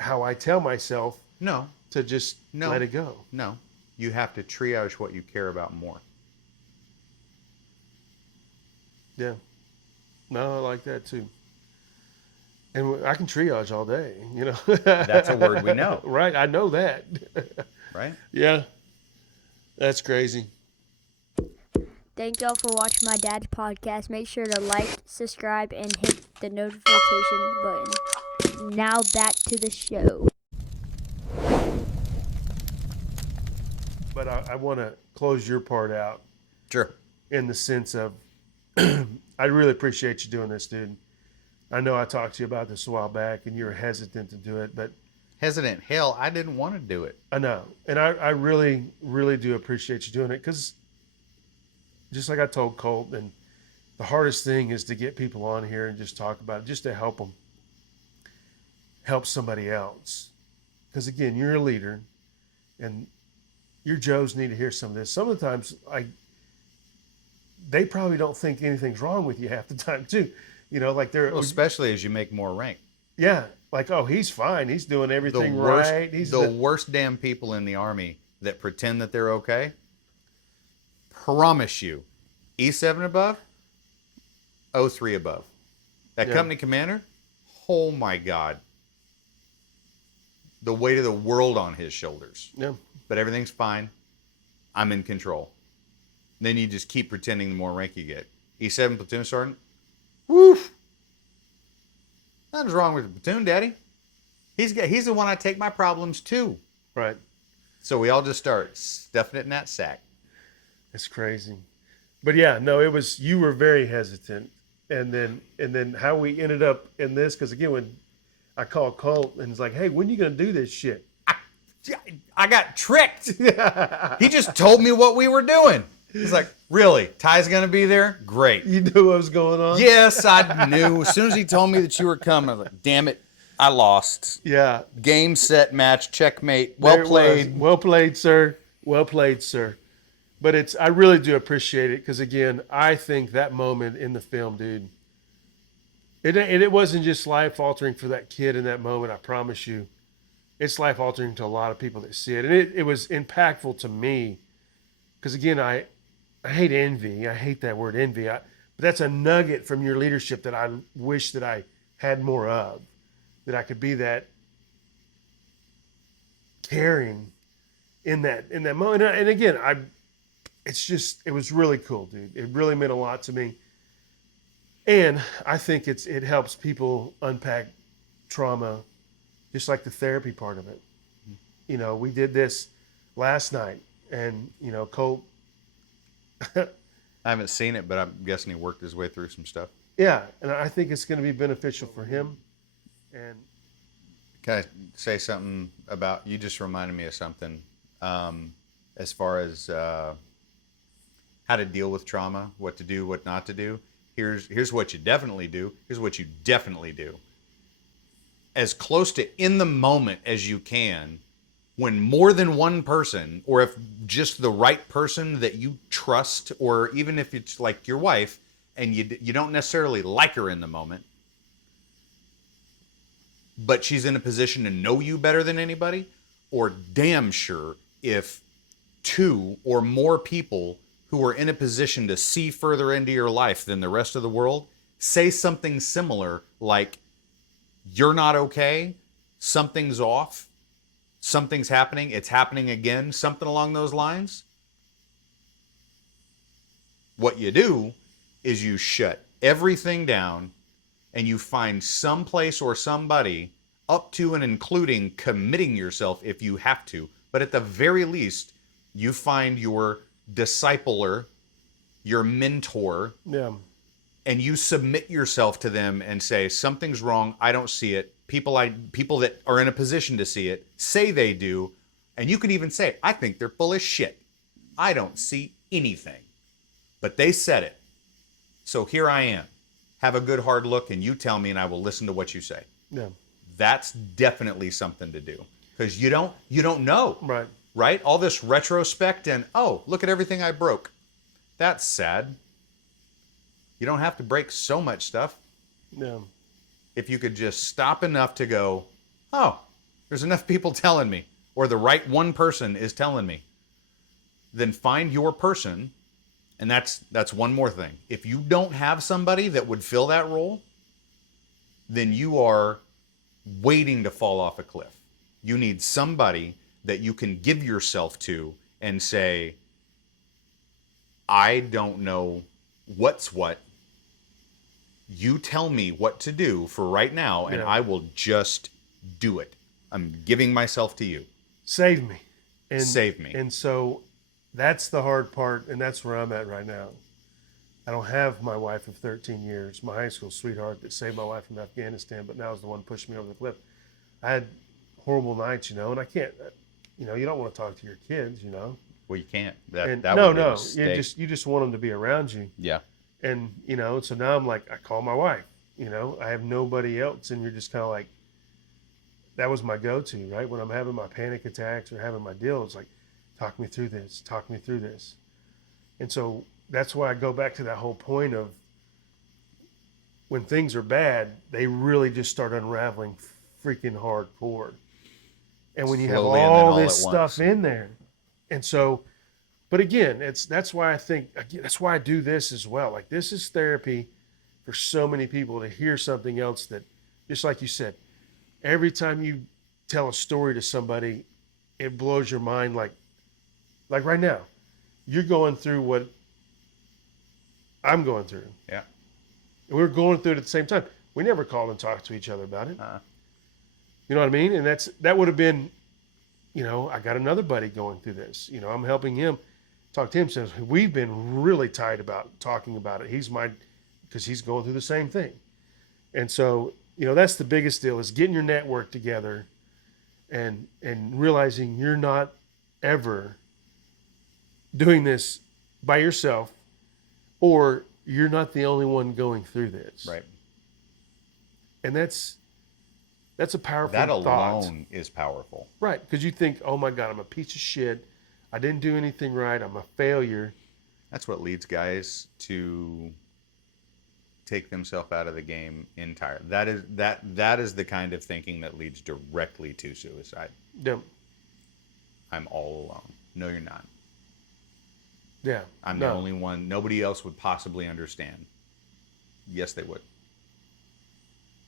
how I tell myself No, to just No. let it go. no. You have to triage what you care about more. Yeah. No, I like that too. And I can triage all day, you know. That's a word we know. Right. I know that. Right? Yeah. That's crazy. Thank y'all for watching my dad's podcast. Make sure to like, subscribe, and hit the notification button. Now back to the show. But I want to close your part out Sure. in the sense of I really appreciate you doing this, dude. I know I talked to you about this a while back and you were hesitant to do it, but Hesitant. Hell, I didn't want to do it. I know. And I really, really do appreciate you doing it because just like I told Colt, and the hardest thing is to get people on here and just talk about it, just to help them, help somebody else. Because again, you're a leader and your Joes need to hear some of this. Some of the times, they probably don't think anything's wrong with you half the time too. You know, like they're, Well, especially as you make more rank. yeah, like, oh, he's fine. He's doing The everything worst, right. He's the worst damn people in the Army that pretend that they're okay. Promise you, E7 above, O3 above. That Yeah. company commander, oh my God. The weight of the world on his shoulders. yeah, But everything's fine. I'm in control. Then you just keep pretending the more rank you get. E7 platoon sergeant, woof. Nothing's wrong with the platoon, Daddy. He's the one I take my problems to. right. So we all just start stuffing it in that sack. It's crazy. But yeah, no, you were very hesitant. And then how we ended up in this, because again, when I called Colt and it's like, hey, when are you going to do this shit? I got tricked. He just told me what we were doing. He's like, really? Ty's going to be there? Great. You knew what was going on? Yes, I knew. As soon as he told me that you were coming, I was like, damn it, I lost. Yeah. Game, set, match, checkmate. There Well it was. played. Well played, sir. Well played, sir. But I really do appreciate it because, again, I think that moment in the film, dude, it wasn't just life-altering for that kid in that moment, I promise you. It's life-altering to a lot of people that see it. And it was impactful to me because, again, I hate envy. I hate that word envy. But that's a nugget from your leadership that I wish that I had more of, that I could be that caring in that moment. And again, it was really cool, dude. It really meant a lot to me. And I think it helps people unpack trauma, just like the therapy part of it. You know, we did this last night, and, you know, Colt, I haven't seen it, but I'm guessing he worked his way through some stuff. yeah, and I think it's going to be beneficial for him. And Can I say something about, you just reminded me of something as far as how to deal with trauma, what to do, what not to do. Here's what you definitely do. Here's what you definitely do. As close to in the moment as you can, when more than one person, or if just the right person that you trust, or even if it's like your wife and you don't necessarily like her in the moment, but she's in a position to know you better than anybody, or damn sure if two or more people who are in a position to see further into your life than the rest of the world say something similar like, you're not okay, something's off, something's happening, it's happening again, something along those lines. What you do is you shut everything down and you find some place or somebody, up to and including committing yourself if you have to, but at the very least, you find your discipler, your mentor, Yeah. and you submit yourself to them and say, something's wrong, I don't see it. People that are in a position to see it say they do, and you can even say, I think they're full of shit. I don't see anything. But they said it. So here I am. Have a good hard look, and you tell me, and I will listen to what you say. Yeah. That's definitely something to do. Because you don't know. Right. Right? All this retrospect and, oh, look at everything I broke. That's sad. You don't have to break so much stuff. Yeah. If you could just stop enough to go, oh, there's enough people telling me, or the right one person is telling me, then find your person. And that's one more thing. If you don't have somebody that would fill that role, then you are waiting to fall off a cliff. You need somebody that you can give yourself to and say, I don't know what's what. You tell me what to do for right now, and Yeah. I will just do it. I'm giving myself to you. Save me. And, Save me. And so that's the hard part, and that's where I'm at right now. I don't have my wife of 13 years, my high school sweetheart that saved my life from Afghanistan, but now is the one pushing me over the cliff. I had horrible nights, and I can't, you don't want to talk to your kids, Well, you can't. And That no, would be a no, mistake. you just want them to be around you. Yeah. And, so now I'm like, I call my wife, I have nobody else. And you're just kind of like, that was my go-to, right? When I'm having my panic attacks or having my deal, it's like, talk me through this. And so that's why I go back to that whole point of when things are bad, they really just start unraveling freaking hardcore. And when you have Slowly and then all all this at stuff once. in there. And so, but again, that's why I do this as well. Like, this is therapy for so many people to hear something else that, just like you said, every time you tell a story to somebody, it blows your mind. Like right now, you're going through what I'm going through. Yeah. And we're going through it at the same time. We never called and talked to each other about it. You know what I mean? And that would have been, I got another buddy going through this. I'm helping him talk to him. Says we've been really tight about talking about it. Because he's going through the same thing. And so, that's the biggest deal, is getting your network together and realizing you're not ever doing this by yourself, or you're not the only one going through this. Right. And that's a powerful That thought. alone is powerful. Right, because you think, oh my God, I'm a piece of shit. I didn't do anything right. I'm a failure. That's what leads guys to take themselves out of the game entirely. That is the kind of thinking that leads directly to suicide. Yeah. I'm all alone. No, you're not. Yeah. I'm the only one. Nobody else would possibly understand. Yes, they would.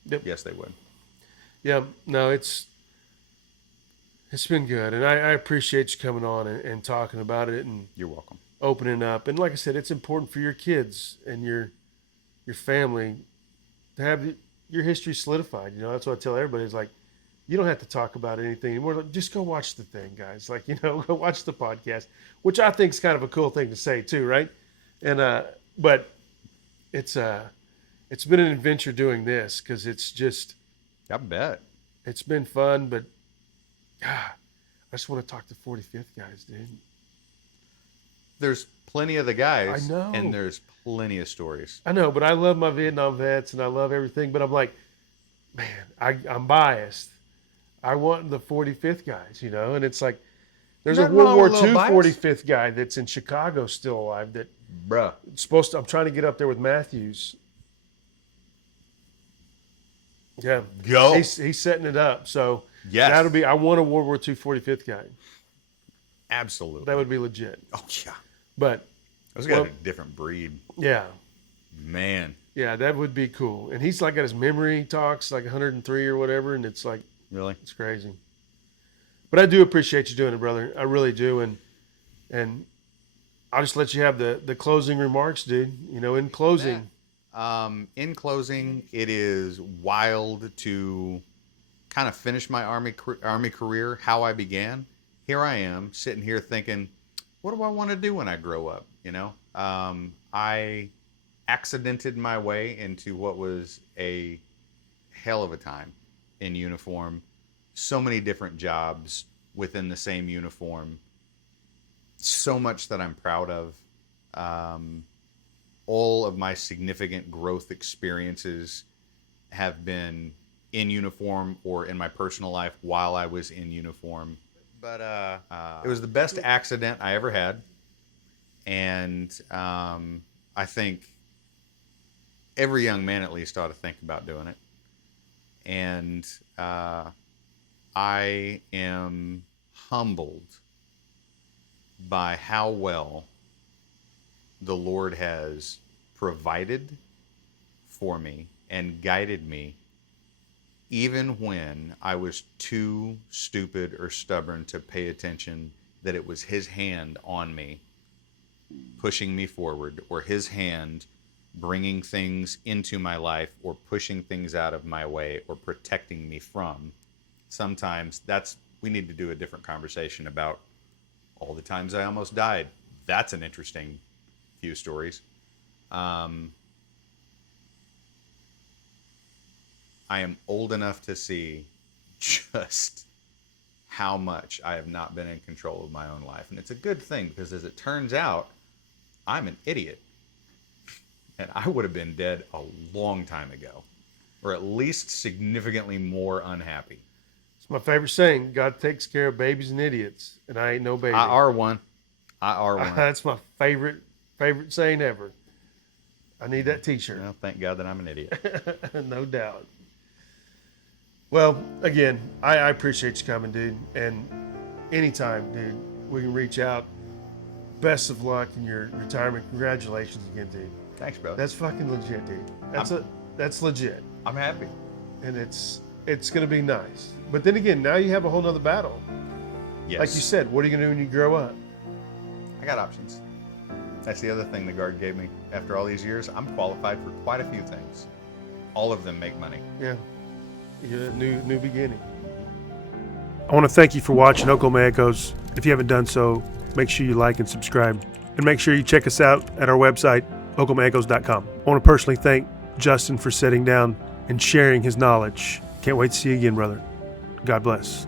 Yep. Yes, they would. Yeah. No, it's been good. And I appreciate you coming on and talking about it and You're welcome. opening up. And like I said, it's important for your kids and your family to have your history solidified. That's what I tell everybody, is like, you don't have to talk about anything anymore. Like, just go watch the thing, guys. Like, go watch the podcast, which I think is kind of a cool thing to say too, right? And but it's been an adventure doing this, because it's just, I bet. it's been fun. But God, I just want to talk to 45th guys, dude. There's plenty of the guys. I know. And there's plenty of stories. I know, but I love my Vietnam vets and I love everything. But I'm like, man, I'm biased. I want the 45th guys, you know, and it's like there's Nothing a World wrong War with a little II bias. 45th guy that's in Chicago still alive that Bruh. I'm trying to get up there with Matthews. Yeah. Go. He's setting it up. So Yes. I want a World War II 45th guy. Absolutely. That would be legit. Oh, yeah. But I was got a different breed. yeah. Man. Yeah, that would be cool. And he's like got his memory talks like 103 or whatever, and it's like Really? it's crazy. But I do appreciate you doing it, brother. I really do, and I'll just let you have the closing remarks, dude. You know, in closing. In closing, it is wild to kind of finish my army career how I began. Here I am sitting here thinking, what do I want to do when I grow up? You know, I accidented my way into what was a hell of a time in uniform. So many different jobs within the same uniform. So much that I'm proud of. All of my significant growth experiences have been in uniform or in my personal life while I was in uniform. But it was the best accident I ever had. And I think every young man at least ought to think about doing it. And I am humbled by how well the Lord has provided for me and guided me, even when I was too stupid or stubborn to pay attention that it was His hand on me, pushing me forward, or His hand bringing things into my life, or pushing things out of my way, or protecting me from. Sometimes we need to do a different conversation about all the times I almost died. That's an interesting few stories. I am old enough to see just how much I have not been in control of my own life. And it's a good thing, because as it turns out, I'm an idiot. And I would have been dead a long time ago, or at least significantly more unhappy. It's my favorite saying: God takes care of babies and idiots, and I ain't no baby. I are one. That's my favorite saying ever. I need that T-shirt. Well, thank God that I'm an idiot. No doubt. Well, again, I appreciate you coming, dude. And anytime, dude, we can reach out. Best of luck in your retirement. Congratulations again, dude. Thanks, brother. That's fucking legit, dude. That's legit. I'm happy. And it's going to be nice. But then again, now you have a whole nother battle. Yes. Like you said, what are you going to do when you grow up? I got options. That's the other thing the Guard gave me. After all these years, I'm qualified for quite a few things. All of them make money. Yeah. New beginning. I want to thank you for watching Oklahoma Echoes. If you haven't done so, make sure you like and subscribe. And make sure you check us out at our website, oklahomaechoes.com. I want to personally thank Justin for sitting down and sharing his knowledge. Can't wait to see you again, brother. God bless.